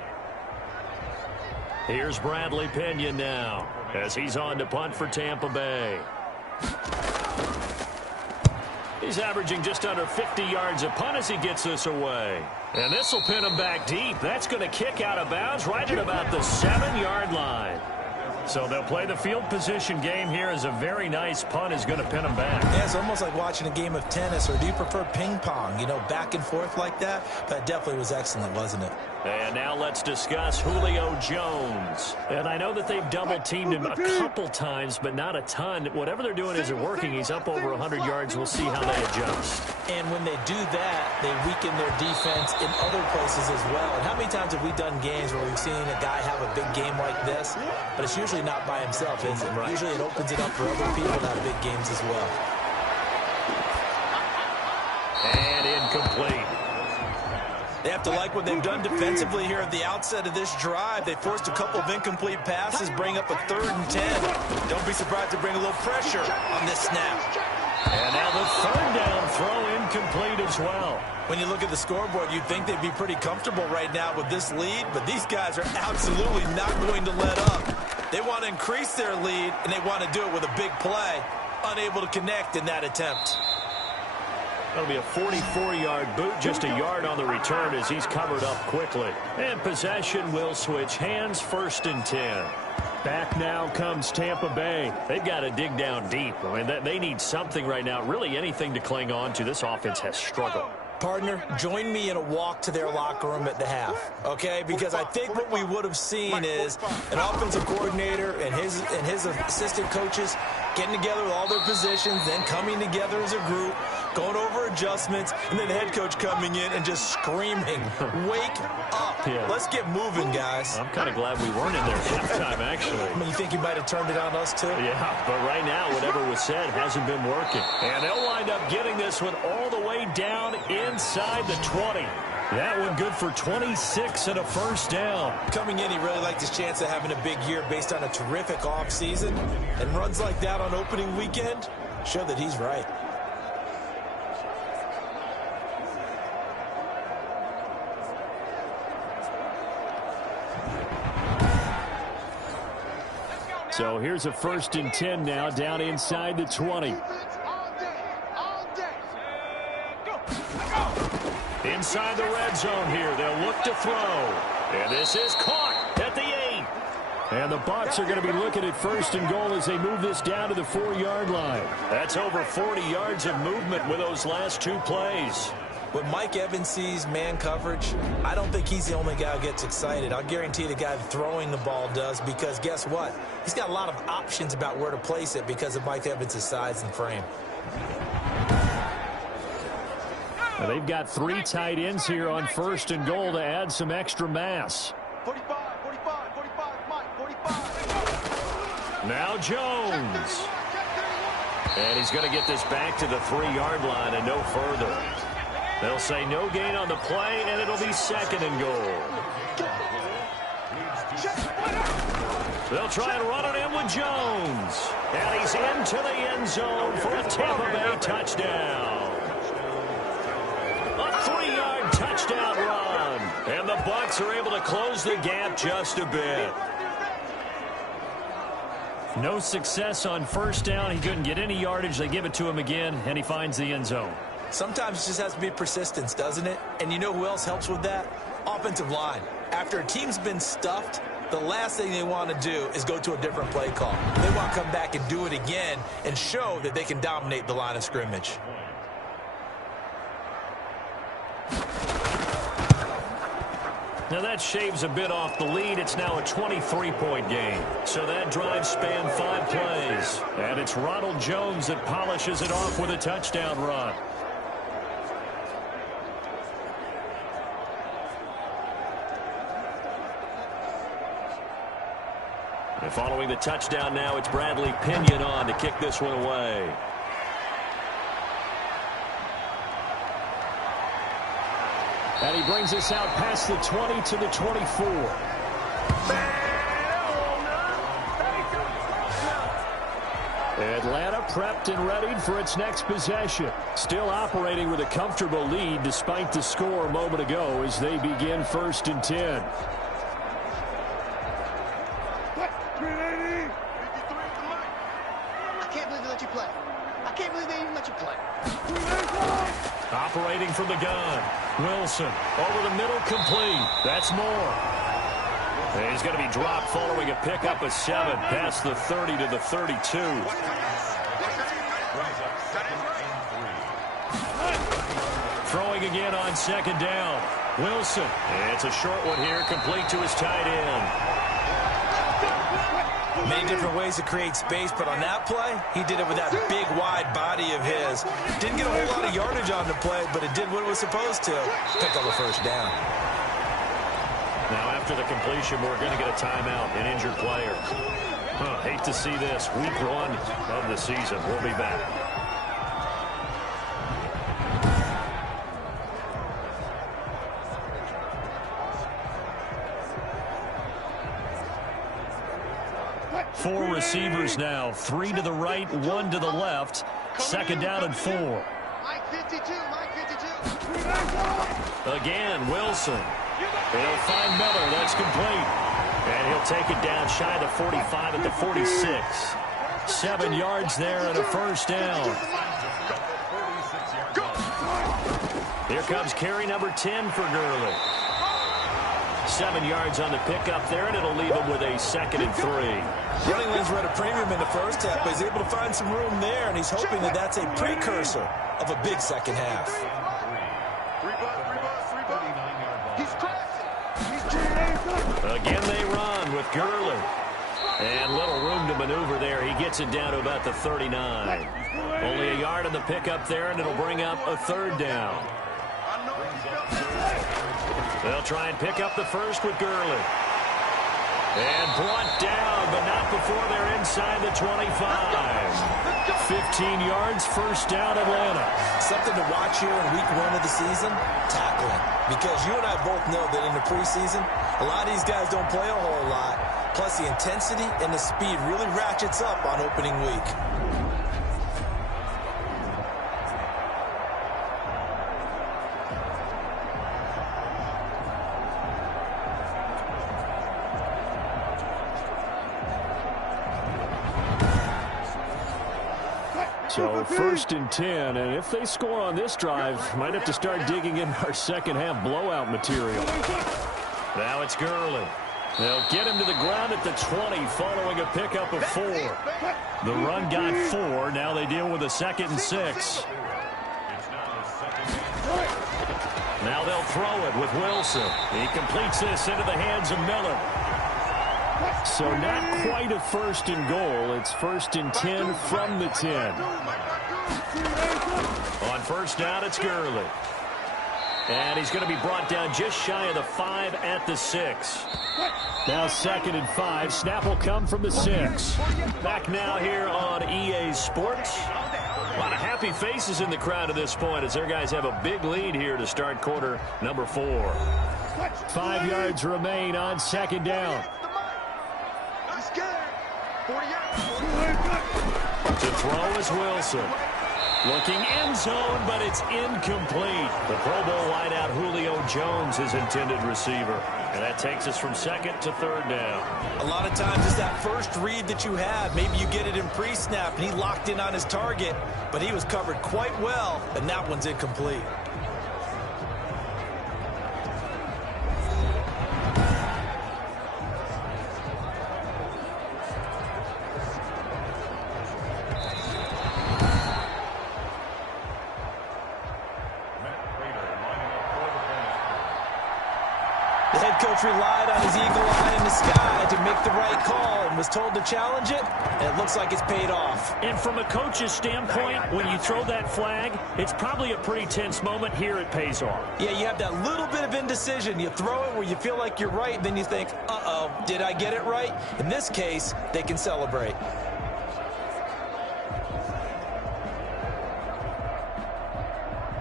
Here's Bradley Pinion now as he's on to punt for Tampa Bay. He's averaging just under 50 yards a punt as he gets this away. And this will pin him back deep. That's going to kick out of bounds right at about the 7-yard line. So they'll play the field position game here as a very nice punt is going to pin them back. Yeah, it's almost like watching a game of tennis, or do you prefer ping pong, you know, back and forth like that? That definitely was excellent, wasn't it? And now let's discuss Julio Jones. And I know that they've double-teamed him a couple times, but not a ton. Whatever they're doing isn't working. He's up over 100 yards. We'll see how they adjust. And when they do that, they weaken their defense in other places as well. And how many times have we done games where we've seen a guy have a big game like this, but it's usually not by himself, is it? Right. Usually it opens it up for other people to have big games as well. And incomplete. They have to like what they've done defensively here at the outset of this drive. They forced a couple of incomplete passes, bring up a 3rd and 10. Don't be surprised to bring a little pressure on this snap. And now the 3rd down throw incomplete as well. When you look at the scoreboard, you'd think they'd be pretty comfortable right now with this lead, but these guys are absolutely not going to let up. They want to increase their lead, and they want to do it with a big play. Unable to connect in that attempt. That'll be a 44-yard boot, just a yard on the return as he's covered up quickly. And possession will switch hands, 1st and 10. Back now comes Tampa Bay. They've got to dig down deep. I mean, they need something right now, really anything to cling on to. This offense has struggled. Partner, join me in a walk to their locker room at the half, okay? Because I think what we would have seen is an offensive coordinator and his assistant coaches getting together with all their positions, then coming together as a group, going over adjustments, and then the head coach coming in and just screaming, wake up. Yeah. Let's get moving, guys. I'm kind of glad we weren't in there at halftime, actually. I mean, you think you might have turned it on us, too? Yeah, but right now, whatever was said hasn't been working. And they'll wind up getting this one all the way down inside the 20. That one good for 26 and a 1st down. Coming in, he really liked his chance of having a big year based on a terrific offseason. And runs like that on opening weekend show that he's right. So here's a 1st and 10 now down inside the 20. Inside the red zone here. They'll look to throw. And this is caught at the 8. And the Bucs are going to be looking at 1st and goal as they move this down to the 4-yard line. That's over 40 yards of movement with those last 2 plays. When Mike Evans sees man coverage, I don't think he's the only guy who gets excited. I'll guarantee the guy throwing the ball does, because guess what? He's got a lot of options about where to place it because of Mike Evans' size and frame. Now they've got 3 tight ends here on 1st and goal to add some extra mass. 45, 45, 45, Mike, 45. Now Jones. And he's going to get this back to the 3-yard line and no further. They'll say no gain on the play, and it'll be 2nd and goal. They'll try and run it in with Jones. And he's into the end zone for a Tampa Bay touchdown. A 3-yard touchdown run. And the Bucs are able to close the gap just a bit. No success on 1st down. He couldn't get any yardage. They give it to him again, and he finds the end zone. Sometimes it just has to be persistence, doesn't it? And you know who else helps with that? Offensive line. After a team's been stuffed, the last thing they want to do is go to a different play call. They want to come back and do it again and show that they can dominate the line of scrimmage. Now that shaves a bit off the lead. It's now a 23-point game. So that drive spanned 5 plays. And it's Ronald Jones that polishes it off with a touchdown run. And following the touchdown now, it's Bradley Pinion on to kick this one away. And he brings us out past the 20 to the 24. Atlanta prepped and readied for its next possession. Still operating with a comfortable lead despite the score a moment ago as they begin 1st and 10. I can't believe they let you play. I can't believe they even let you play. Operating from the gun. Wilson over the middle, complete. That's Moore. And he's going to be dropped following a pickup of 7 past the 30 to the 32. Throwing again on 2nd down. Wilson. It's a short one here, complete to his tight end. Many different ways to create space, but on that play, he did it with that big, wide body of his. Didn't get a whole lot of yardage on the play, but it did what it was supposed to. Pick up a 1st down. Now, after the completion, we're going to get a timeout, an injured player. Hate to see this. Week 1 of the season. We'll be back. Four receivers now. 3 to the right, 1 to the left. 2nd down and 4. Mike 52, Mike 52. Again, Wilson. He'll find Miller. That's complete. And he'll take it down shy of the 45 at the 46. 7 yards there and a 1st down. Here comes carry number 10 for Gurley. 7 yards on the pickup there, and it'll leave him with a 2nd and 3. Running lanes were at a premium in the first half, but he's able to find some room there, and he's hoping that that's a precursor of a big second half. Again, they run with Gurley. And little room to maneuver there. He gets it down to about the 39. Only a yard on the pickup there, and it'll bring up a 3rd down. They'll try and pick up the first with Gurley. And brought down, but not before they're inside the 25. 15 yards, 1st down, Atlanta. Something to watch here in week 1 of the season, tackling. Because you and I both know that in the preseason, a lot of these guys don't play a whole lot. Plus, the intensity and the speed really ratchets up on opening week. So 1st and 10, and if they score on this drive, might have to start digging in our second half blowout material. Now it's Gurley. They'll get him to the ground at the 20 following a pickup of 4. The run got 4. Now they deal with a 2nd and 6. Now they'll throw it with Wilson. He completes this into the hands of Miller. So not quite a 1st and goal. It's 1st and 10 from the 10. On 1st down, it's Gurley. And he's going to be brought down just shy of the 5 at the 6. Now 2nd and 5. Snap will come from the 6. Back now here on EA Sports. A lot of happy faces in the crowd at this point as their guys have a big lead here to start quarter number 4. 5 yards remain on 2nd down. To throw is Wilson. Looking end zone, but it's incomplete. The Pro Bowl wideout Julio Jones, his intended receiver. And that takes us from 2nd to 3rd down. A lot of times it's that first read that you have. Maybe you get it in pre-snap, and he locked in on his target, but he was covered quite well, and that one's incomplete. coach relied on his eagle eye in the sky to make the right call and was told to challenge it, and it looks like it's paid off. And from a coach's standpoint, when you throw that flag, it's probably a pretty tense moment. Here it pays off. Yeah, you have that little bit of indecision. You throw it where you feel like you're right, then you think, uh-oh, did I get it right? In this case, they can celebrate.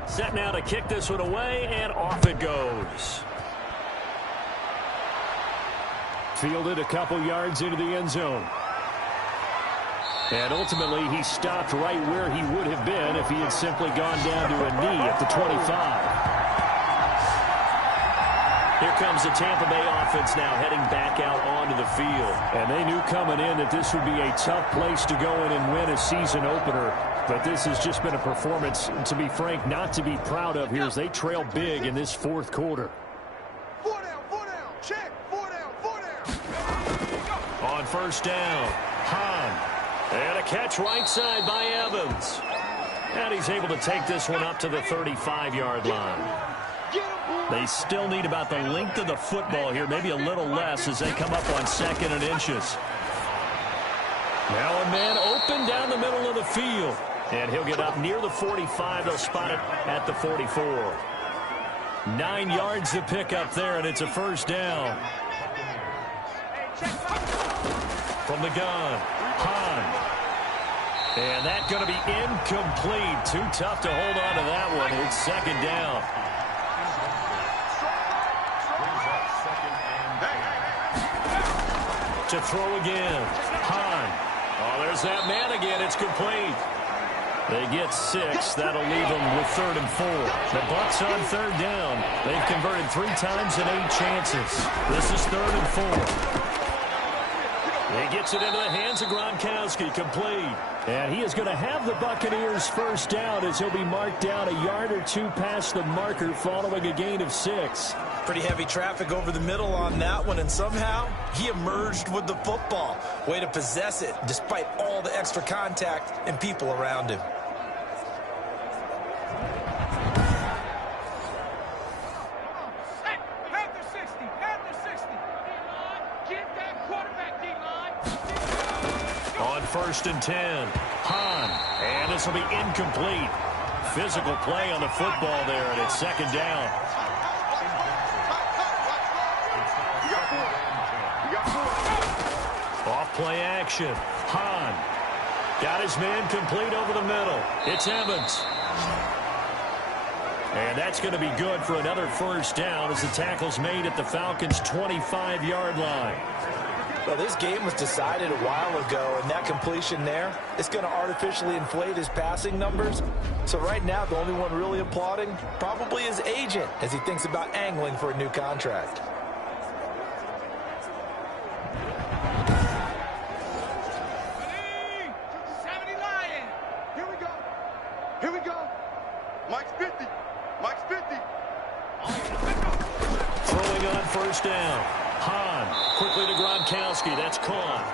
Set now to kick this one away, and off it goes. Fielded a couple yards into the end zone. And ultimately, he stopped right where he would have been if he had simply gone down to a knee at the 25. Here comes the Tampa Bay offense now heading back out onto the field. And they knew coming in that this would be a tough place to go in and win a season opener. But this has just been a performance, to be frank, not to be proud of here as they trail big in this fourth quarter. 4 down, check, 4 down. On first down, Hahn. And a catch right side by Evans. And he's able to take this one up to the 35-yard line. They still need about the length of the football here, maybe a little less as they come up on 2nd and inches. Now a man open down the middle of the field. And he'll get up near the 45. They'll spot it at the 44. 9 yards to pick up there, and it's a first down. From the gun, Hahn. And that's going to be incomplete. Too tough to hold on to that one. It's 2nd down. To throw again, Hahn. Oh, there's that man again. It's complete. They get 6. That'll leave them with 3rd and 4. The Bucs on 3rd down. They've converted 3 times in 8 chances. This is 3rd and 4. He gets it into the hands of Gronkowski, complete. And he is going to have the Buccaneers first down as he'll be marked down a yard or 2 past the marker following a gain of 6. Pretty heavy traffic over the middle on that one, and somehow he emerged with the football. Way to possess it despite all the extra contact and people around him. On 1st and 10, Hahn, and this will be incomplete. Physical play on the football there, and it's 2nd down. Off play action, Hahn. Got his man complete over the middle. It's Evans. And that's going to be good for another first down as the tackle's made at the Falcons' 25-yard line. Well, this game was decided a while ago, and that completion there, it's going to artificially inflate his passing numbers. So right now, the only one really applauding probably his agent as he thinks about angling for a new contract. Here we go. Mike's 50. Mike's 50. Throwing on first down. Hahn quickly to Gronkowski. That's caught.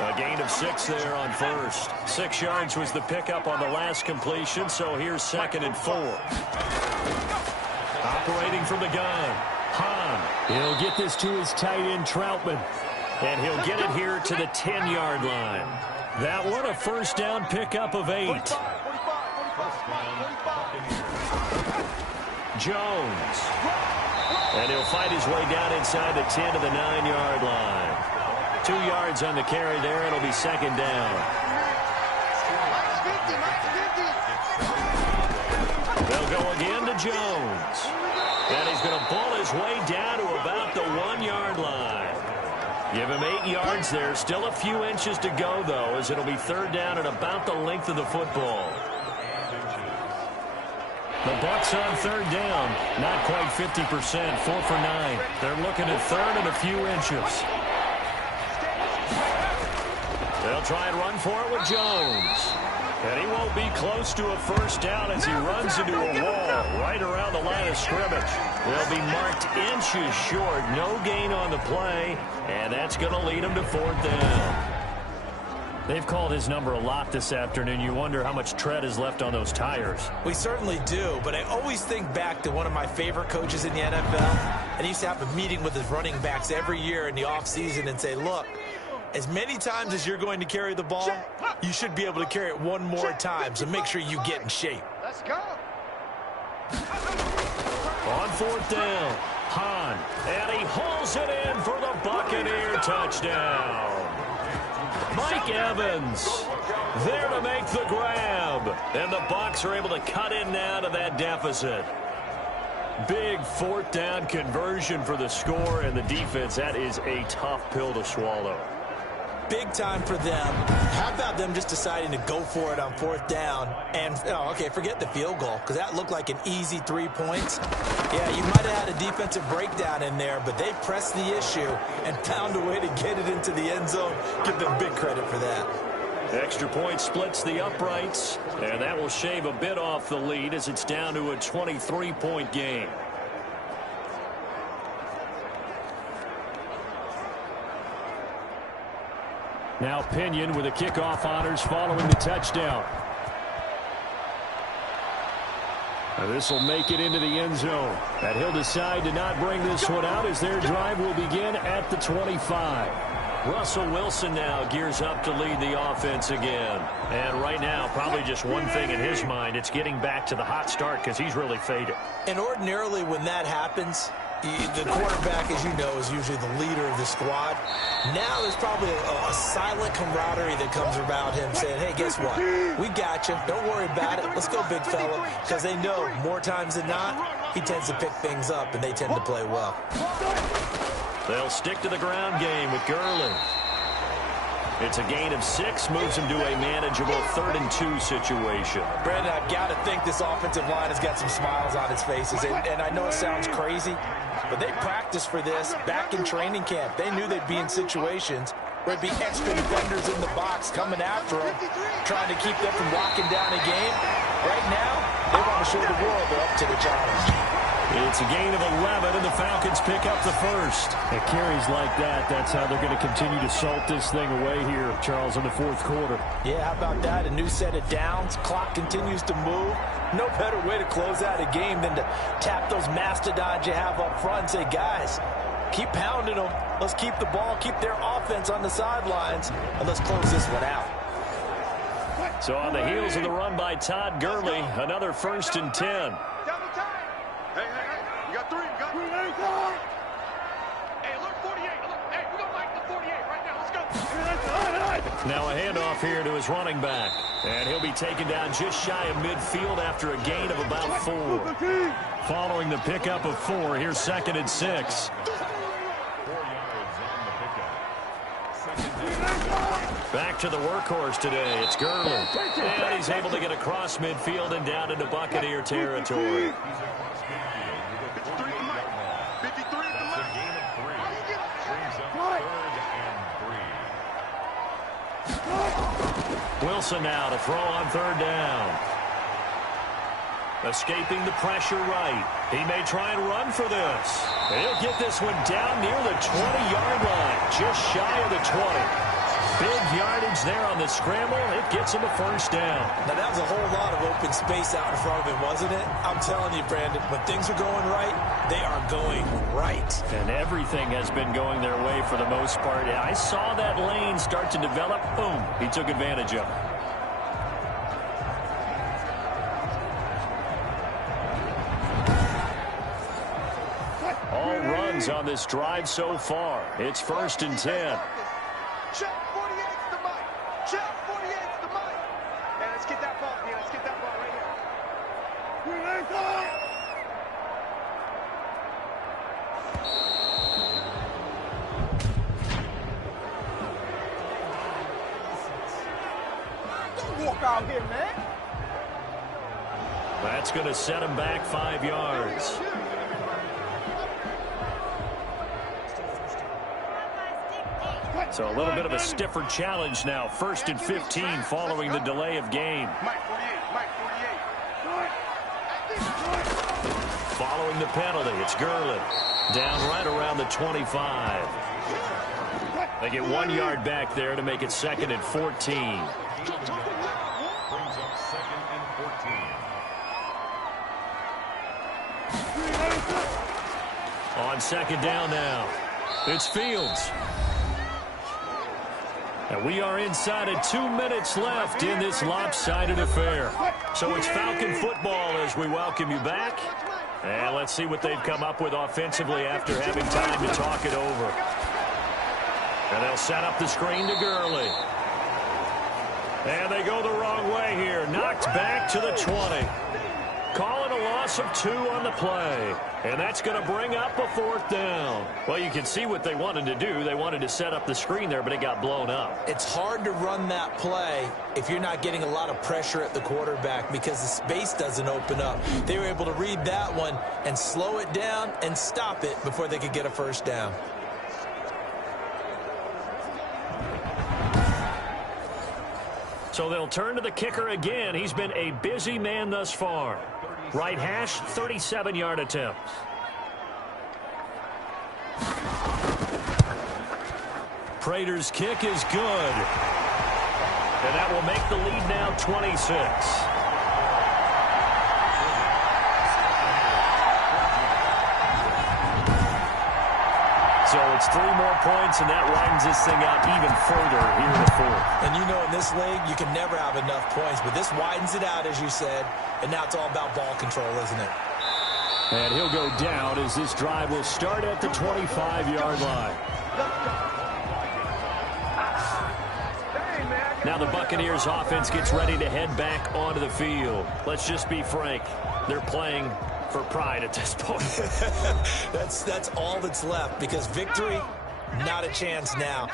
A gain of 6 there on first. 6 yards was the pickup on the last completion, so here's 2nd and 4. Operating from the gun. Hahn. He'll get this to his tight end, Troutman. And he'll get it here to the 10-yard line. That one a first down pickup of 8. Jones. And he'll fight his way down inside the 10 to the 9-yard line. 2 yards on the carry there. It'll be 2nd down. They'll go again to Jones. And he's going to ball his way down to about the 1-yard line. Give him 8 yards there. Still a few inches to go, though, as it'll be 3rd down and about the length of the football. The Bucs on 3rd down. Not quite 50%. 4 for 9. They're looking at 3rd and a few inches. They'll try and run for it with Jones. And he won't be close to a first down as he runs into a wall right around the line of scrimmage. They'll be marked inches short. No gain on the play. And that's going to lead them to 4th down. They've called his number a lot this afternoon. You wonder how much tread is left on those tires. We certainly do, but I always think back to one of my favorite coaches in the NFL, and he used to have a meeting with his running backs every year in the offseason and say, look, as many times as you're going to carry the ball, you should be able to carry it one more time, so make sure you get in shape. Let's go. On fourth down, Hahn, and he hauls it in for the Buccaneer touchdown. Mike Evans there to make the grab, and the Bucs are able to cut in now to that deficit. Big fourth down conversion for the score, and the defense, that is a tough pill to swallow. Big time for them. How about them just deciding to go for it on fourth down? And, okay, forget the field goal, because that looked like an easy 3 points. Yeah, you might have had a defensive breakdown in there, but they pressed the issue and found a way to get it into the end zone. Give them big credit for that. Extra point splits the uprights, and that will shave a bit off the lead as it's down to a 23-point game. Now Pinion with the kickoff honors following the touchdown. This will make it into the end zone. And he'll decide to not bring this one out as their drive will begin at the 25. Russell Wilson now gears up to lead the offense again. And right now, probably just one thing in his mind. It's getting back to the hot start because he's really faded. And ordinarily when that happens, the quarterback, as you know, is usually the leader of the squad. Now there's probably a silent camaraderie that comes about him saying, hey, guess what? We got you. Don't worry about it. Let's go, big fella. Because they know more times than not, he tends to pick things up, and they tend to play well. They'll stick to the ground game with Gurley. It's a gain of 6, moves him to a manageable 3rd-and-2 situation. Brandon, I've got to think this offensive line has got some smiles on its faces. And I know it sounds crazy, but they practiced for this back in training camp. They knew they'd be in situations where it'd be extra defenders in the box coming after them, trying to keep them from locking down a game. Right now, they want to show the world they're up to the challenge. It's a gain of 11, and the Falcons pick up the first. At carries like that, that's how they're going to continue to salt this thing away here, Charles, in the fourth quarter. Yeah, how about that? A new set of downs. Clock continues to move. No better way to close out a game than to tap those mastodons you have up front and say, guys, keep pounding them. Let's keep the ball, keep their offense on the sidelines, and let's close this one out. So on the heels of the run by Todd Gurley, another 1st and 10. Hey, we got 3. Hey, look, 48. Look, hey, we're going to like the 48 right now. Let's go. Now a handoff here to his running back. And he'll be taken down just shy of midfield after a gain of about 4. Following the pickup of 4, here's 2nd and 6. Back to the workhorse today. It's Gurley. And he's able to get across midfield and down into Buccaneer territory. Wilson now to throw on 3rd down. Escaping the pressure right. He may try and run for this. He'll get this one down near the 20-yard line, just shy of the 20. Big yardage there on the scramble. It gets him a 1st down. Now, that was a whole lot of open space out in front of him, wasn't it? I'm telling you, Brandon, when things are going right, they are going right. And everything has been going their way for the most part. I saw that lane start to develop. Boom. He took advantage of it. All runs on this drive so far. It's 1st and 10. Check 48's the mic. Check 48's the mic. Hey, let's get that ball, man. Let's get that ball right here. Don't walk out here, man. That's going to set him back 5 yards. So a little bit of a stiffer challenge now. 1st and 15 following the delay of game. Mike 48. Following the penalty, it's Gurley. Down right around the 25. They get 1 yard back there to make it 2nd and 14. Brings up 2nd and 14. On 2nd down now, it's Fields. And we are inside of 2 minutes left in this lopsided affair. So it's Falcon football as we welcome you back. And let's see what they've come up with offensively after having time to talk it over. And they'll set up the screen to Gurley. And they go the wrong way here. Knocked back to the 20. Calling a loss of 2 on the play. And that's going to bring up a 4th down. Well, you can see what they wanted to do. They wanted to set up the screen there, but it got blown up. It's hard to run that play if you're not getting a lot of pressure at the quarterback because the space doesn't open up. They were able to read that one and slow it down and stop it before they could get a 1st down. So they'll turn to the kicker again. He's been a busy man thus far. Right hash, 37-yard attempt. Prater's kick is good. And that will make the lead now 26. So it's 3 more points, and that widens this thing out even further here in the 4th. And you know, in this league, you can never have enough points, but this widens it out, as you said, and now it's all about ball control, isn't it? And he'll go down as this drive will start at the 25-yard line. Now the Buccaneers offense gets ready to head back onto the field. Let's just be frank. They're playing for pride at this point. That's all that's left because victory, not a chance now.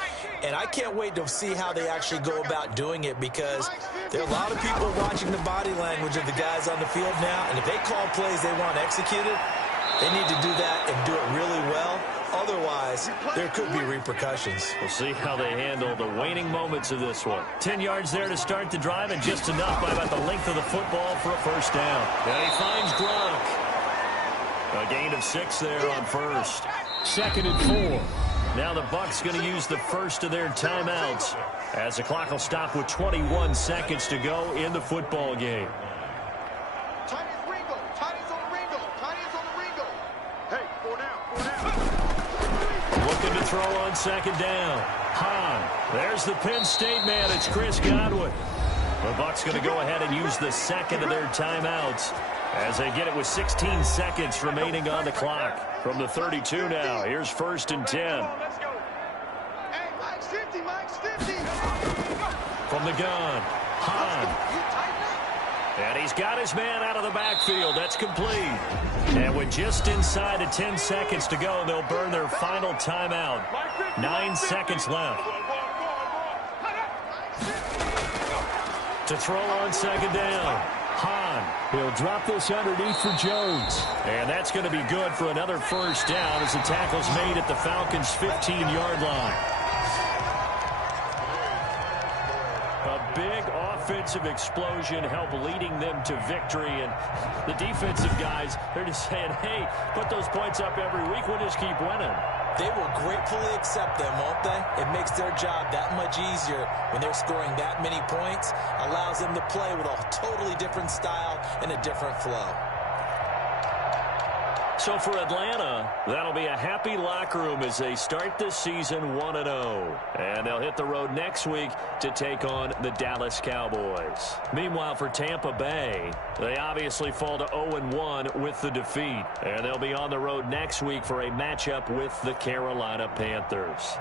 And I can't wait to see how they actually go about doing it because there are a lot of people watching the body language of the guys on the field now. And if they call plays they want executed, they need to do that and do it really well. Otherwise, there could be repercussions. We'll see how they handle the waning moments of this one. 10 yards there to start the drive and just enough by about the length of the football for a 1st down. And he finds Gronk. A gain of 6 there on 1st. 2nd and 4. Now the Bucs going to use the first of their timeouts as the clock will stop with 21 seconds to go in the football game. Tiny's Ringo. Tiny's on the Ringo. Tiny's on the Ringo. Hey, 4 down. 4 down. Looking to throw on 2nd down. Hahn. There's the Penn State man. It's Chris Godwin. The Bucs going to go ahead and use the 2nd of their timeouts as they get it with 16 seconds remaining on the clock. From the 32 now, here's 1st and 10. Let's go. Hey, Mike's 50. Mike's 50. From the gun, Hahn. And he's got his man out of the backfield. That's complete. And with just inside of 10 seconds to go, they'll burn their final timeout. 9 seconds left. To throw on 2nd down. Hahn. He'll drop this underneath for Jones. And that's going to be good for another 1st down as the tackle's made at the Falcons' 15-yard line. A big offensive explosion helped leading them to victory. And the defensive guys, they're just saying, hey, put those points up every week. We'll just keep winning. They will gratefully accept them, won't they? It makes their job that much easier when they're scoring that many points. Allows them to play with a totally different style and a different flow. So for Atlanta, that'll be a happy locker room as they start this season 1-0. And they'll hit the road next week to take on the Dallas Cowboys. Meanwhile, for Tampa Bay, they obviously fall to 0-1 with the defeat. And they'll be on the road next week for a matchup with the Carolina Panthers.